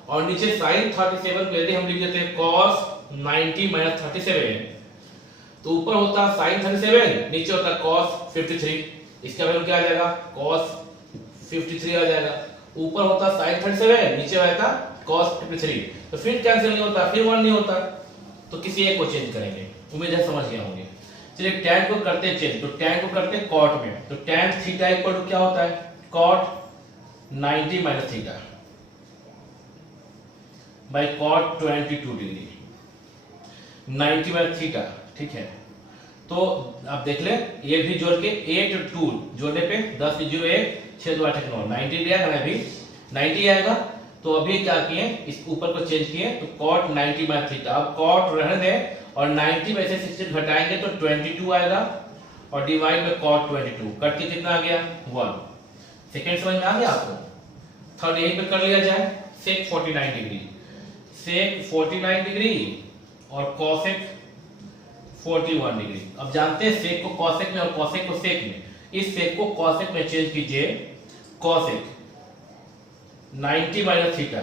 और नीचे sin 37 को यदि हम लिख देते हैं cos 90 माइनस 37, तो ऊपर होता sin 37, नीचे होता cos 53, इसका वैल्यू क्या आ जाएगा, cos 53 आ जाएगा। ऊपर होता sin 37, नीचे रहता cos 53, तो फिर कैंसिल नहीं होता, फिर 1 नहीं होता, तो किसी एक को चेंज करेंगे। उम्मीद है समझ गए होंगे। चलिए tan को करते हैं चेंज, तो tan को करते हैं cot में, तो tan थीटा इक्वल टू क्या होता है, cot 90 minus theta by cot 22 degree, 90 minus theta, ठीक है। तो आप देख ले, ये भी जोड़ के 8 2 जोड़ने पे 10 0 1 6 2 8 9 90 दिया है, अभी 90 आएगा। तो अभी क्या किए, इस ऊपर को चेंज किए, तो cot 90 माइनस थीटा, अब cot रहने दें और 90 में से 60 घटाएंगे तो 22 आएगा, और डिवाइड में cot 22, कट के कितना आ गया 1। सेकंड समझ में आ गया आपको। थर्ड यहीं पे कर लिया जाए, sec 49 डिग्री, sec 49 डिग्री और cosec 41 डिग्री। अब जानते हैं sec को cosec में और cosec को sec में, इस sec को cosec में चेंज कीजिए, cosec 90 माइनस थीटा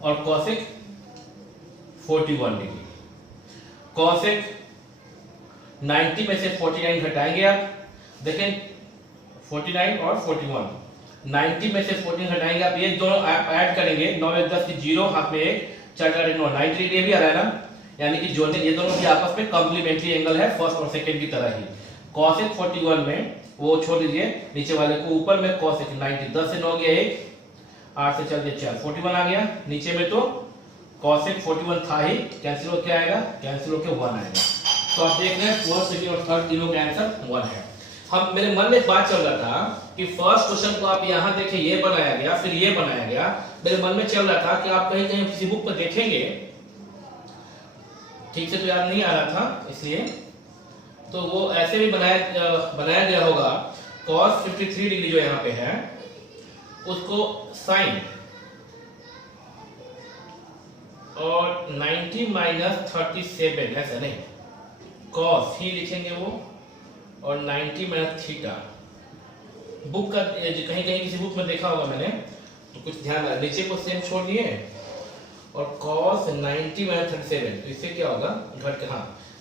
और cosec 41 डिग्री। cosec 90 में से 49 घटाएंगे आप, देखें 49 और 41, 90 में से 14 घटाएंगे आप, ये दोनों आप ऐड करेंगे, 9 1 10 की 0, हाथ में 1 4 4 9 90 डिग्री भी आ रहा है ना, यानी कि जोड़ने ये दोनों भी आपस में कॉम्प्लीमेंट्री एंगल है, फर्स्ट और सेकंड की तरह ही। cosec 41 में वो छोड़ दीजिए, नीचे वाले को ऊपर में cosec 90, 10 से 9 गया 1, 8 से चल के 4 41 आ गया, नीचे में तो cosec 41 था ही, कैंसिल हो क्या आएगा, कैंसिल होके 1 आएगा। तो आप देख रहे हैं फोर्थ, सेकंड और थर्ड तीनों का आंसर 1 है। हम मेरे मन में एक बात चल रहा था कि फर्स्ट क्वेश्चन को आप यहां देखें, ये बनाया गया, फिर ये बनाया गया, मेरे मन में चल रहा था कि आप कहीं कहीं किसी बुक में देखेंगे, ठीक से तो याद नहीं आ रहा था, इसलिए तो वो ऐसे भी बनाया गया होगा, cos 53 डिग्री जो यहाँ पे है उसको sin और 90 माइनस 37, ऐसा नहीं, cos ही लिखेंगे वो, और 90 माइनस थीटा। बुक का कहीं कहीं किसी बुक में देखा होगा मैंने, तो कुछ ध्यान रहा, नीचे को सेम छोड़ दिए और cos 90 माइनस 37, तो इससे क्या होगा, घट के,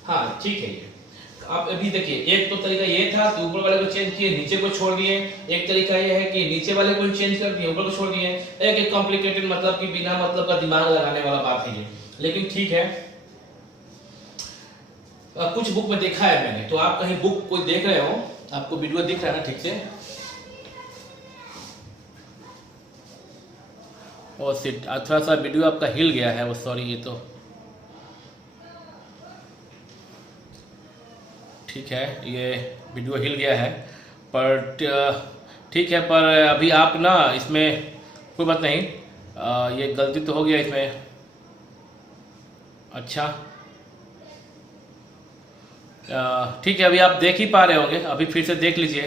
हाँ ठीक है, ये आप अभी देखिए, एक तो तरीका ये था कि ऊपर वाले को चेंज किए, नीचे को छोड़ दिए। एक तरीका ये है कि नीचे वाले को चेंज कर दिए, ऊपर को छोड़ दिए। एक कॉम्प्लिकेटेड, मतलब कि बिना मतलब का दिमाग लगाने वाला बात है ये, लेकिन ठीक है। कुछ बुक में देखा है मैंने, तो आप कहीं बुक कोई देख रहे हो, आपको वीडियो दिख रहा है ना ठीक से? और सिट थोड़ा सा वीडियो आपका हिल गया है, वो सॉरी, ये तो ठीक है, ये वीडियो हिल गया है, पर ठीक है। पर अभी आप ना इसमें कोई बात नहीं, ये गलती तो हो गया इसमें। अच्छा, ठीक है, अभी आप देख ही पा रहे होंगे, अभी फिर से देख लीजिए।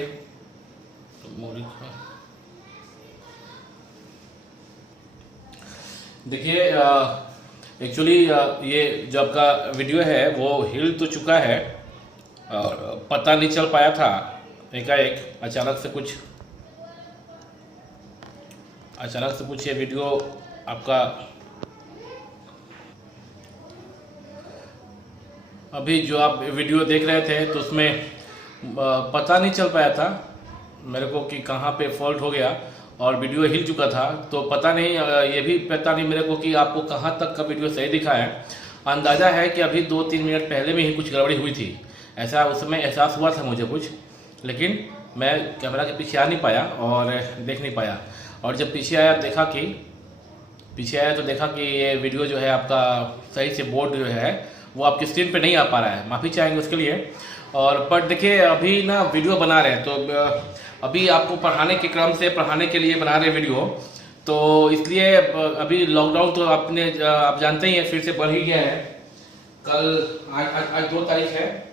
देखिए, एक्चुअली ये जो आपका वीडियो है वो हिल तो चुका है, और पता नहीं चल पाया था, एकाएक अचानक से कुछ ये वीडियो आपका अभी जो आप वीडियो देख रहे थे तो उसमें पता नहीं चल पाया था मेरे को कि कहाँ पे फॉल्ट हो गया, और वीडियो हिल चुका था। तो पता नहीं, ये भी पता नहीं मेरे को कि आपको कहाँ तक का वीडियो सही दिखा है। अंदाज़ा है कि अभी 2-3 मिनट पहले में ही कुछ गड़बड़ी हुई थी, ऐसा उस समय एहसास हुआ था मुझे कुछ, लेकिन मैं कैमरा के पीछे आ नहीं पाया और देख नहीं पाया। और जब पीछे आया तो देखा कि ये वीडियो जो है आपका सही से बोर्ड जो है वो आपकी स्क्रीन पे नहीं आ पा रहा है, माफ़ी चाहेंगे उसके लिए। और पर देखिए, अभी ना वीडियो बना रहे हैं, तो अभी आपको पढ़ाने के क्रम से पढ़ाने के लिए बना रहे वीडियो, तो इसलिए अभी लॉकडाउन तो आप जानते ही हैं, फिर से बढ़ ही गया है। आज 2 तारीख है,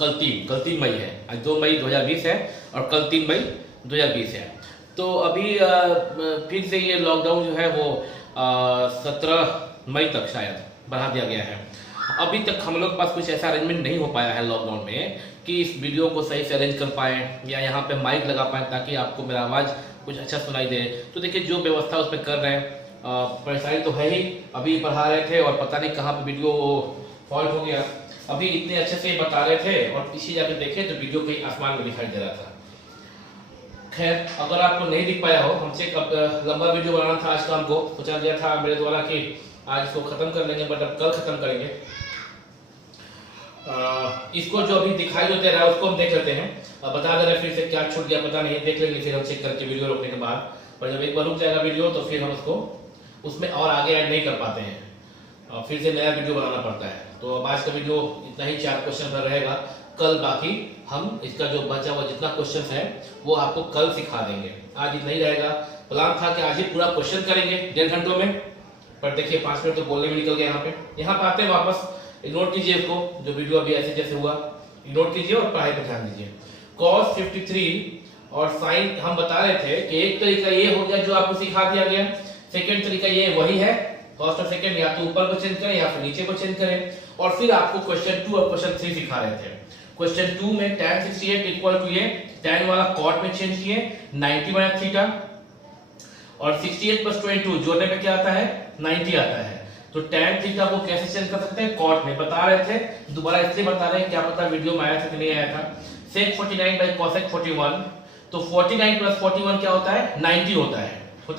कल 3 मई है। आज 2 मई 2020 है और कल 3 मई 2020 है। तो अभी फिर से ये लॉकडाउन जो है वो 17 मई तक शायद बढ़ा दिया गया है। अभी तक हम लोग के पास कुछ ऐसा अरेंजमेंट नहीं हो पाया है लॉकडाउन में कि इस वीडियो को सही से अरेंज कर पाएँ या यहाँ पे माइक लगा पाएँ ताकि आपको मेरा आवाज़ कुछ अच्छा सुनाई दे। तो देखिए, जो व्यवस्था उस पर कर रहे हैं, परेशानी तो है ही। अभी पढ़ा रहे थे और पता नहीं कहाँ पे वीडियो फॉल्ट हो गया। अभी इतने अच्छे से बता रहे थे और पीछे जाके देखे तो वीडियो कहीं आसमान में दिखाई दे रहा था। खैर, अगर आपको नहीं दिख पाया हो, हमसे लंबा वीडियो बनाना था आज का, हमको सोचा गया था मेरे द्वारा कि आज इसको खत्म कर लेंगे, बट अब कल खत्म करेंगे। इसको जो अभी दिखाई जो दे रहा है उसको हम देख लेते हैं, बता दे रहे फिर से क्या छूट गया पता नहीं, देख लेंगे फिर हम चेक करके वीडियो रोकने के बाद। पर जब एक बार रुक जाएगा वीडियो तो फिर हम उसको उसमें और आगे ऐड नहीं कर पाते हैं, फिर से नया वीडियो बनाना पड़ता है। तो अब आज का वीडियो इतना ही, 4 क्वेश्चन पर रहेगा। कल बाकी हम इसका जो बचा हुआ जितना क्वेश्चन है वो आपको कल सिखा देंगे, आज इतना ही रहेगा। प्लान था कि आज ही पूरा क्वेश्चन करेंगे 1.5 घंटों में, पर देखिए 5 मिनट तो बोलने में निकल गए। यहाँ पे आते हैं वापस, इग्नोर कीजिए उसको, जो वीडियो अभी ऐसे जैसे हुआ इग्नोर कीजिए और पढ़ाई पर ध्यान दीजिए। cos 53 और साइन हम बता रहे थे कि एक तरीका ये हो गया जो आपको सिखा दिया गया, सेकंड तरीका ये वही है, फर्स्ट और सेकंड या तो ऊपर को चेंज करें या फिर नीचे को चेंज करें। और फिर आपको क्वेश्चन 2 और क्वेश्चन 3 सिखा रहे थे। क्वेश्चन 2 में tan 68 इक्वल टू ये tan वाला cot में चेंज किए 90 माइनस थीटा, और 68 प्लस 22 जोड़ने पे क्या आता है, 90 आता है। तो tan थीटा को कैसे चेंज कर सकते हैं, cot में बता रहे थे, दोबारा इसलिए बता रहे हैं, क्या पता वीडियो में आया था कि नहीं आया था। sec 49 बाय cosec 41, तो 49 प्लस 41 क्या होता है, 90 होता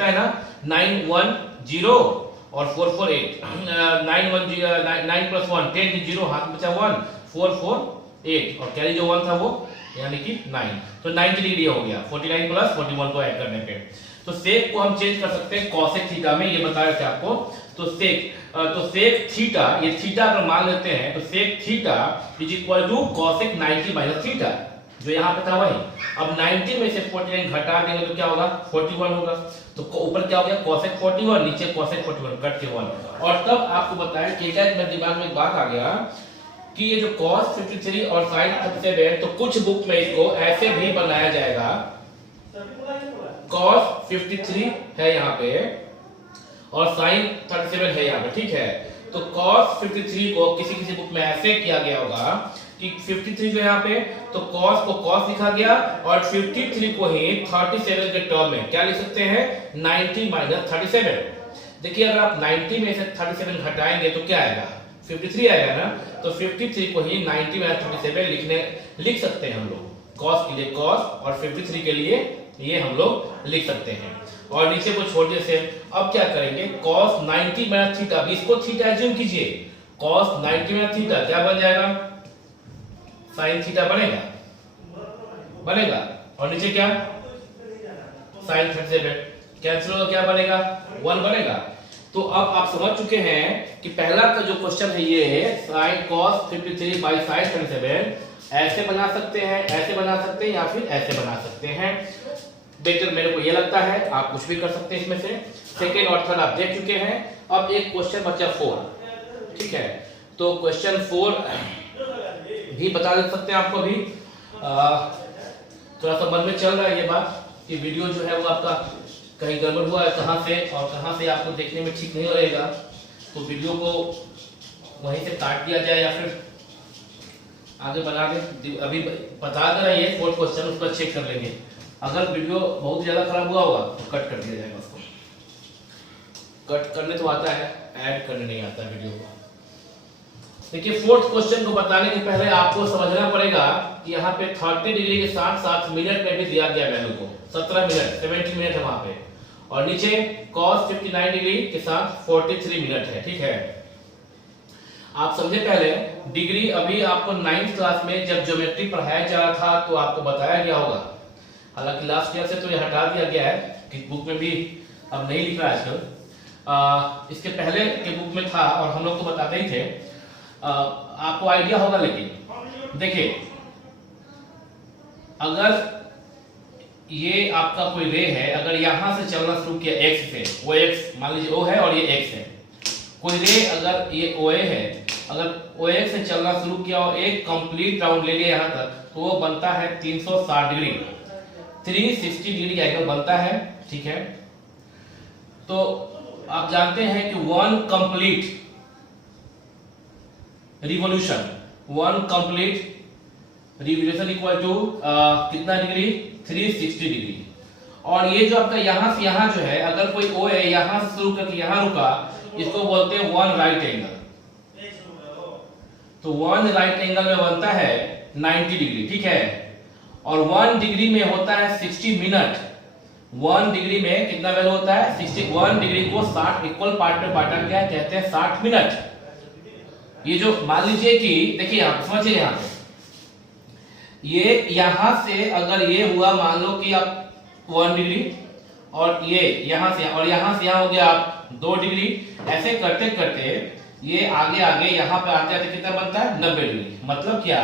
है ना। 910 और 448, 9 प्लस 1 10, 0 हाथ में बचा 1, 448 और कैरी जो 1 था वो यानी कि 9, तो 90 डिग्री हो गया 49 प्लस 41 को ऐड करने पे। तो सेक को हम चेंज कर सकते हैं cosec थीटा में, ये बता रहे थे आपको। तो सेक थीटा, ये थीटा अगर मान लेते हैं तो sec theta is equal to cosec 90 minus theta, जो यहाँ पे था वही। अब 90 में से 49 घटा देंगे तो क्या होगा, 41 होगा। तो ऊपर क्या हो गया cosec 41, नीचे cosec 41 कट के 1। और तब आपको बताया कि मेरे दिमाग में एक बात आ गया कि ये जो cos 53 और sin 37, तो कुछ बुक में इसको ऐसे भी बनाया जाएगा, cos 53 है यहाँ पे और sin 37 है यहाँ पे, ठीक है। तो cos 53 को किसी बुक में ऐसे किया गया होगा कि 53 जो यहाँ पे, तो cos को cos लिखा गया और 53 को ही 37 के टर्म में क्या लिख सकते हैं, 90 माइनस 37। देखिए, अगर आप 90 में से 37 घटाएंगे तो क्या आएगा, 53 आएगा ना, तो 53 को ही 90 माइनस 57 लिख सकते हैं हम लोग। cos के लिए cos और 53 के लिए ये हम लोग लिख सकते हैं। और नीचे को छोड़ दिए सेम। अब क्या करेंगे, cos 90 माइनस थीटा, अभी इसको थीटा एज्यूम कीजिए, cos 90 माइनस थीटा क्या बन जाएगा, sin थीटा बनेगा और नीचे क्या sin 37 कैंसिल होगा, क्या बनेगा 1 बनेगा। तो अब आप समझ चुके हैं कि पहला का जो क्वेश्चन है ये sin cos 53 by sin 37 ऐसे बना सकते हैं, ऐसे बना सकते हैं या फिर ऐसे बना सकते हैं। बेटर मेरे को ये लगता है आप कुछ भी कर सकते हैं इसमें से। सेकेंड और थर्ड आप देख चुके हैं। अब एक क्वेश्चन बचा 4, ठीक है। तो क्वेश्चन 4 भी बता दे सकते हैं आपको। अभी थोड़ा सा मन में चल रहा है ये बात कि वीडियो जो है वो आपका कहीं गड़बड़ हुआ है कहाँ से, और कहाँ से आपको देखने में ठीक नहीं रहेगा, तो वीडियो को वहीं से काट दिया जाए या फिर आगे बना के अभी बता कर रही है 4th क्वेश्चन, उस पर चेक कर लेंगे। अगर वीडियो बहुत ज्यादा खराब हुआ होगा तो कट कर दिया जाएगा उसको। कट करने तो आता है, ऐड करने नहीं आता है वीडियो को। देखिए 4th क्वेश्चन को बताने के पहले आपको समझना पड़ेगा कि यहाँ पे 30 डिग्री के साथ साथ मिनट में भी दिया गया वैल्यू को 17 मिनट 70 मिनट है वहां पे, और नीचे cos 59 डिग्री के साथ 43 मिनट है, ठीक है। आप समझे पहले डिग्री, अभी आपको 9th क्लास में जब ज्योमेट्री पढ़ाया जा रहा था तो आपको बताया गया होगा, हालांकि लास्ट ईयर से तो ये हटा दिया गया है कि बुक में भी अब नहीं लिख रहा है आजकल। इसके पहले के बुक में था और हम लोग तो बताते ही थे। आपको आइडिया होगा, लेकिन देखिए अगर ये आपका कोई रे है, अगर यहां से चलना शुरू किया x से, वो x मान लीजिए O है और ये x है, कोई रे अगर ये OA है, अगर OX से चलना शुरू किया और एक कंप्लीट राउंड ले लिया यहां तक, तो वो बनता है 360 डिग्री, 360 डिग्री एंगल बनता है, ठीक है। तो आप जानते हैं कि 1 complete revolution, 1 complete revolution equal to कितना डिग्री, 360 डिग्री। और ये जो आपका यहां से यहां जो है, अगर कोई O है यहां से शुरू करके यहां रुका, इसको बोलते हैं 1 राइट एंगल। तो 1 राइट एंगल में बनता है 90 डिग्री, ठीक है। और 1 डिग्री में होता है 60 मिनट। 1 डिग्री में कितना वैल्यू होता है 60। 1 डिग्री को 60 इक्वल पार्ट में बांटा गया, कहते हैं 60 मिनट। ये जो मान लीजिए कि देखिए यहां समझिए, यहां पे ये यहां से अगर ये हुआ, मान लो कि आप 1 डिग्री और ये यहां से और यहां से यहां हो गया आप 2 डिग्री, ऐसे करते करते ये आगे आगे यहां पे आते आते कितना बनता है 90 डिग्री। मतलब क्या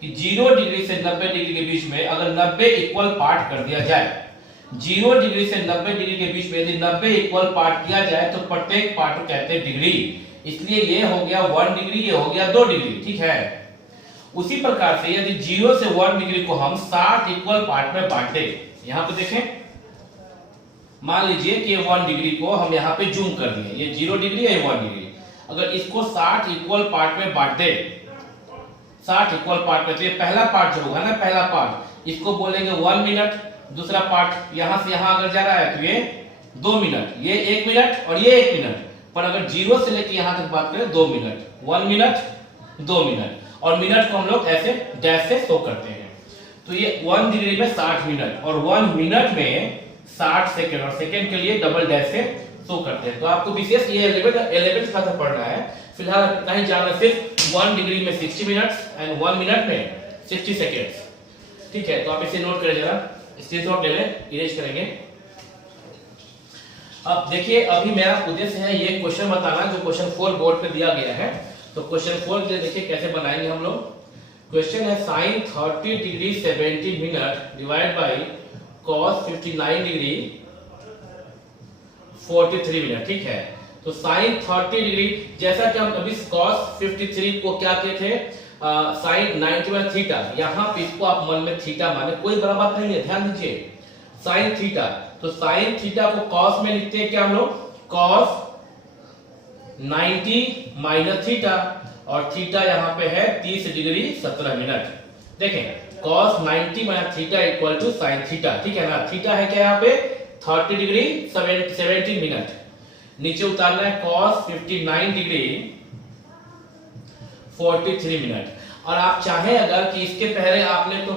कि 0 डिग्री से 90 डिग्री के बीच में अगर 90 इक्वल पार्ट कर दिया जाए, 0 डिग्री से 90 डिग्री के बीच में यदि 90 इक्वल पार्ट किया जाए तो प्रत्येक पार्ट को कहते हैं डिग्री। इसलिए ये हो गया 1 डिग्री, ये हो गया 2 डिग्री, ठीक है। उसी प्रकार से यदि 0 से 1 डिग्री को हम 60 इक्वल पार्ट में बांटे, यहां पे देखें, मान लीजिए कि 1 डिग्री को हम यहां पे जूम कर दिए, ये 0 डिग्री है, ये 1 डिग्री। अगर इसको 60 इक्वल पार्ट में बांट दे, 60 इक्वल पार्ट में, तो ये पहला पार्ट जो होगा ना, पहला पार्ट, इसको बोलेंगे 1 मिनट। दूसरा पार्ट यहां से यहां अगर जा रहा है तो ये 2 मिनट, ये 1 मिनट और ये 1 मिनट। पर अगर 0 से लेके यहां तक बात करें 2 मिनट, 1 मिनट 2 मिनट, और मिनट को हम लोग ऐसे डैश से शो करते हैं। तो ये 1 डिग्री में 60 मिनट और 1 मिनट में 60 सेकंड, और सेकंड के लिए डबल डैश से शो करते हैं। तो आपको विशेष ये 11th क्लास में पढ़ना है। फिलहाल इतना ही जानना, सिर्फ 1 डिग्री में 60 मिनट्स एंड 1 मिनट में 60 सेकंड्स, ठीक है। तो आप इसे नोट करें, जरा स्क्रीनशॉट ले लें, इरेज करेंगे। अब देखिए, अभी मेरा उद्देश्य है ये क्वेश्चन बताना जो क्वेश्चन 4 बोर्ड पे दिया गया है। तो क्वेश्चन 4 के लिए देखिए कैसे बनाएंगे हम लोग। क्वेश्चन है sin 30 degree 70 minute divide by cos 59 degree 43 minute, ठीक है। तो sin 30 डिग्री, जैसा कि हम अभी cos 53 को क्या कहते थे, sin 90 में थीटा, यहां पे इसको आप मन में थीटा माने, कोई बड़ा बात नहीं है, ध्यान दीजिए। sin थीटा, तो sin थीटा को cos में लिखते हैं क्या हम लोग, cos 90 माइनस थीटा, और थीटा यहाँ पे है 30 डिग्री 17 मिनट। देखें cos 90 minus theta equal to sin theta, ठीक है ना। थीटा है क्या यहाँ पे 30 डिग्री 70 मिनट। नीचे उतारना है cos 59 डिग्री 43 मिनट। और आप चाहें अगर कि इसके पहले आपने तो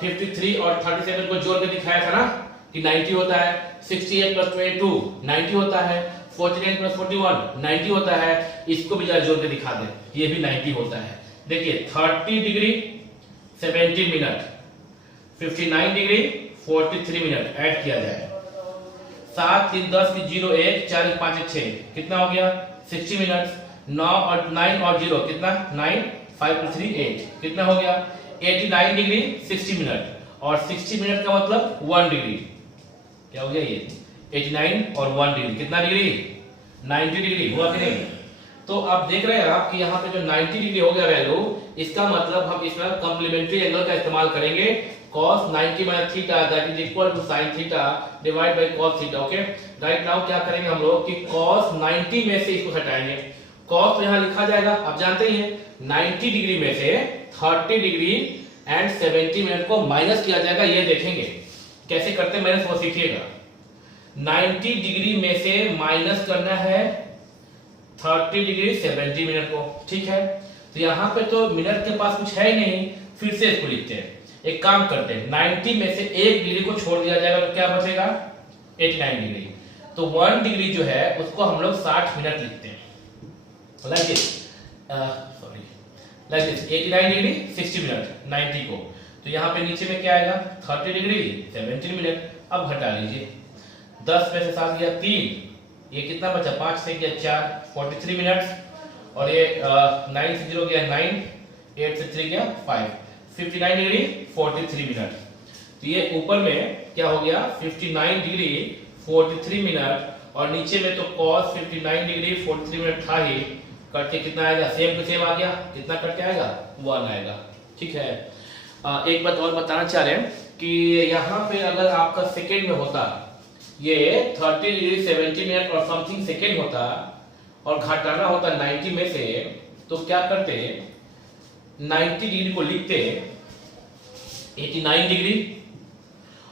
53 और 37 को जोड़ के दिखाया था ना कि 90 होता है, 68 प्लस 22 90 होता है, 49 प्लस 41 90 होता है, इसको भी जरा जोड़ के दिखा दें, ये भी 90 होता है। देखिए 30 degree 70 minute, 59 degree 43 minute add किया जाए, 7 3 10 0 1 4 5 6 कितना हो गया 60 मिनट, 9 और 9 और 0 कितना 9, 5 + 3 8 कितना हो गया 89 डिग्री 60 मिनट, और 60 मिनट का मतलब 1 डिग्री, क्या हो गया ये 89 और 1 डिग्री कितना डिग्री 90 डिग्री हुआ कि नहीं। तो आप देख रहे हैं आप कि यहाँ पे जो 90 डिग्री हो गया वैल्यू, इसका मतलब हम इसमें कॉम्प्लीमेंट्री एंगल का इस्तेमाल करेंगे, cos 90 - theta that is equal to sin theta divide by cos theta. Okay, right now क्या करेंगे हम लोग कि cos 90 में से इसको हटाएंगे, cos तो यहाँ लिखा जाएगा, आप जानते ही हैं 90 डिग्री में से 30 डिग्री एंड 70 मिनट को माइनस किया जाएगा, ये देखेंगे कैसे करते हैं माइनस, वो सीखिएगा। 90 डिग्री में से माइनस करना है 30 डिग्री 70 मिनट को, ठीक है। तो यहाँ पे तो मिनट के पास कुछ है ही नहीं, फिर से इसको लिखते हैं, एक काम करते हैं 90 में से 1 डिग्री को छोड़ दिया जाएगा तो क्या बचेगा 89 डिग्री, तो 1 डिग्री जो है उसको हम लोग 60 मिनट लिखते हैं, like this, sorry like this 89 degree 60 minute 90 को, तो यहाँ पे नीचे में क्या आएगा 30 डिग्री 70 मिनट। अब हटा लीजिए, 10 में से 7 गया 3, ये कितना बचा 5 से गया 4 43 मिनट, और ये 9 से 0 गया 9, 8 से 3 गया 5 59 डिग्री 43 मिनट। तो ये ऊपर में क्या हो गया 59 डिग्री 43 मिनट, और नीचे में तो cos 59 डिग्री 43 मिनट था ही, कट के कितना आएगा सेम टू सेम आ गया, कितना कट के आएगा 1 आएगा, ठीक है। एक बात और बताना चाह रहे हैं कि यहाँ पे अगर आपका सेकेंड में होता, ये 30 डिग्री 70 मिनट और समथिंग सेकेंड होता, और घटाना होता 90 में से, तो क्या करते 90 डिग्री को लिखते 89 डिग्री,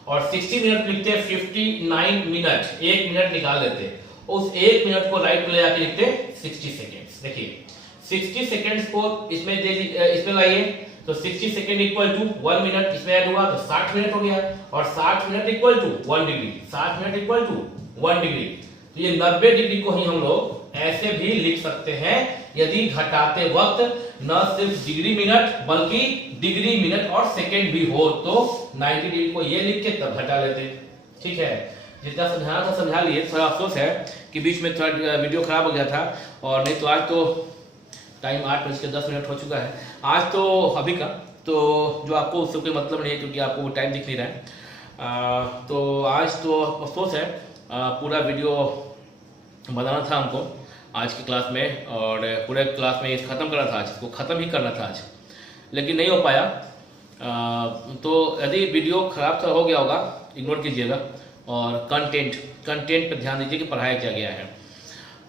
और 60 मिनट लिखते 59 मिनट, 1 मिनट निकाल देते, उस 1 मिनट को राइट में ले जाके लिखते 60 सेकेंड्स। देखिए 60 सेकेंड्स को इसमें इसमें लाइए, तो 60 सेकेंड इक्वल टू 1 मिनट, इसमें ऐड हुआ तो 60 मिनट हो गया, और 60 minute equal to 1 degree, 60 minute equal to 1 degree. तो ये 90 डिग्री को ही हम लोग ऐसे भी लिख सकते हैं यदि घटाते वक्त न सिर्फ डिग्री मिनट बल्कि डिग्री मिनट और सेकेंड भी हो, तो 90 डिग्री को ये लिख के तब घटा लेते, ठीक है। जितना समझाना था समझा लिए, थोड़ा अफसोस है कि बीच में थोड़ा वीडियो खराब हो गया था, और नहीं तो आज तो टाइम 8:10 हो चुका है आज तो अभी का, तो जो आपको उससे कोई मतलब नहीं है क्योंकि आपको वो टाइम दिख नहीं रहा है। तो आज तो अफसोस है, पूरा वीडियो बनाना था हमको आज की क्लास में, और पूरे क्लास में ख़त्म करना था, आज इसको ख़त्म ही करना था आज, लेकिन नहीं हो पाया। तो यदि वीडियो ख़राब तो हो गया होगा, इग्नोर कीजिएगा, और कंटेंट पर ध्यान दीजिए कि पढ़ाया क्या गया है।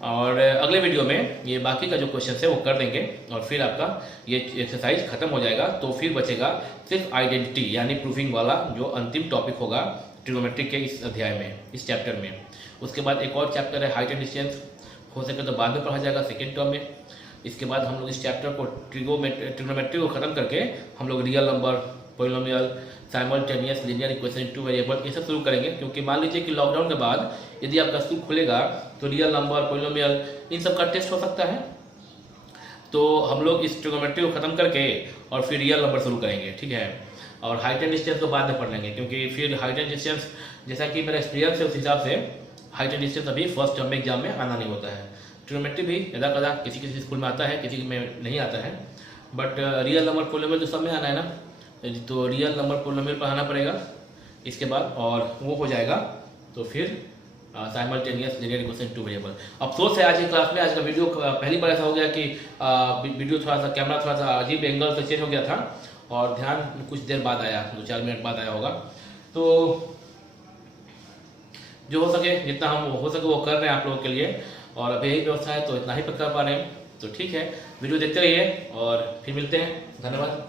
और अगले वीडियो में ये बाकी का जो क्वेश्चन है वो कर देंगे, और फिर आपका ये एक्सरसाइज खत्म हो जाएगा, तो फिर बचेगा सिर्फ आइडेंटिटी यानी प्रूफिंग वाला जो अंतिम टॉपिक होगा ट्रिग्नोमेट्री के इस अध्याय में, इस चैप्टर में। उसके बाद एक और चैप्टर है हाइट एंड डिस्टेंस, हो सके तो बाद में पढ़ा जाएगा सेकेंड टर्म में। इसके बाद हम लोग इस चैप्टर को ट्रिग्नोमेट्री को ख़त्म करके हम लोग real number, polynomial, simultaneous linear equation, two variable, ये सब शुरू करेंगे। क्योंकि मान लीजिए कि लॉकडाउन के बाद यदि आपका स्कूल खुलेगा तो रियल नंबर, पॉलिनोमियल, इन सब का टेस्ट हो सकता है, तो हम लोग इस ट्रिग्नोमेट्री को ख़त्म करके और फिर रियल नंबर शुरू करेंगे, ठीक है। और हाइट एंड डिस्टेंस को बाद में पढ़ लेंगे, क्योंकि फिर हाइट एंड डिस्टेंस जैसा कि मेरा एक्सपीरियंस है उस हिसाब से हाइट एंड डिस्टेंस अभी फर्स्ट टर्म में एग्जाम में आना नहीं होता है। ट्रिग्नोमेट्री भी यदा कदा किसी किसी स्कूल में आता है, किसी में नहीं आता है, बट रियल नंबर, पॉलिनोमियल तो सब में आना है ना, तो रियल नंबर, पॉलिनोमियल पढ़ाना पड़ेगा इसके बाद, और वो हो जाएगा तो फिर simultaneous linear equation, two variable. अफसोस है आज की क्लास में, आज का वीडियो पहली बार ऐसा हो गया कि वीडियो थोड़ा सा, कैमरा थोड़ा सा अजीब एंगल से चेंज हो गया था, और ध्यान कुछ देर बाद आया, 2-4 मिनट बाद आया होगा। तो जो हो सके, जितना हम हो सके वो कर रहे हैं आप लोगों के लिए, और अभी यही व्यवस्था है तो इतना ही कर पा रहे हैं। तो ठीक है, वीडियो देखते रहिए और फिर मिलते हैं, धन्यवाद।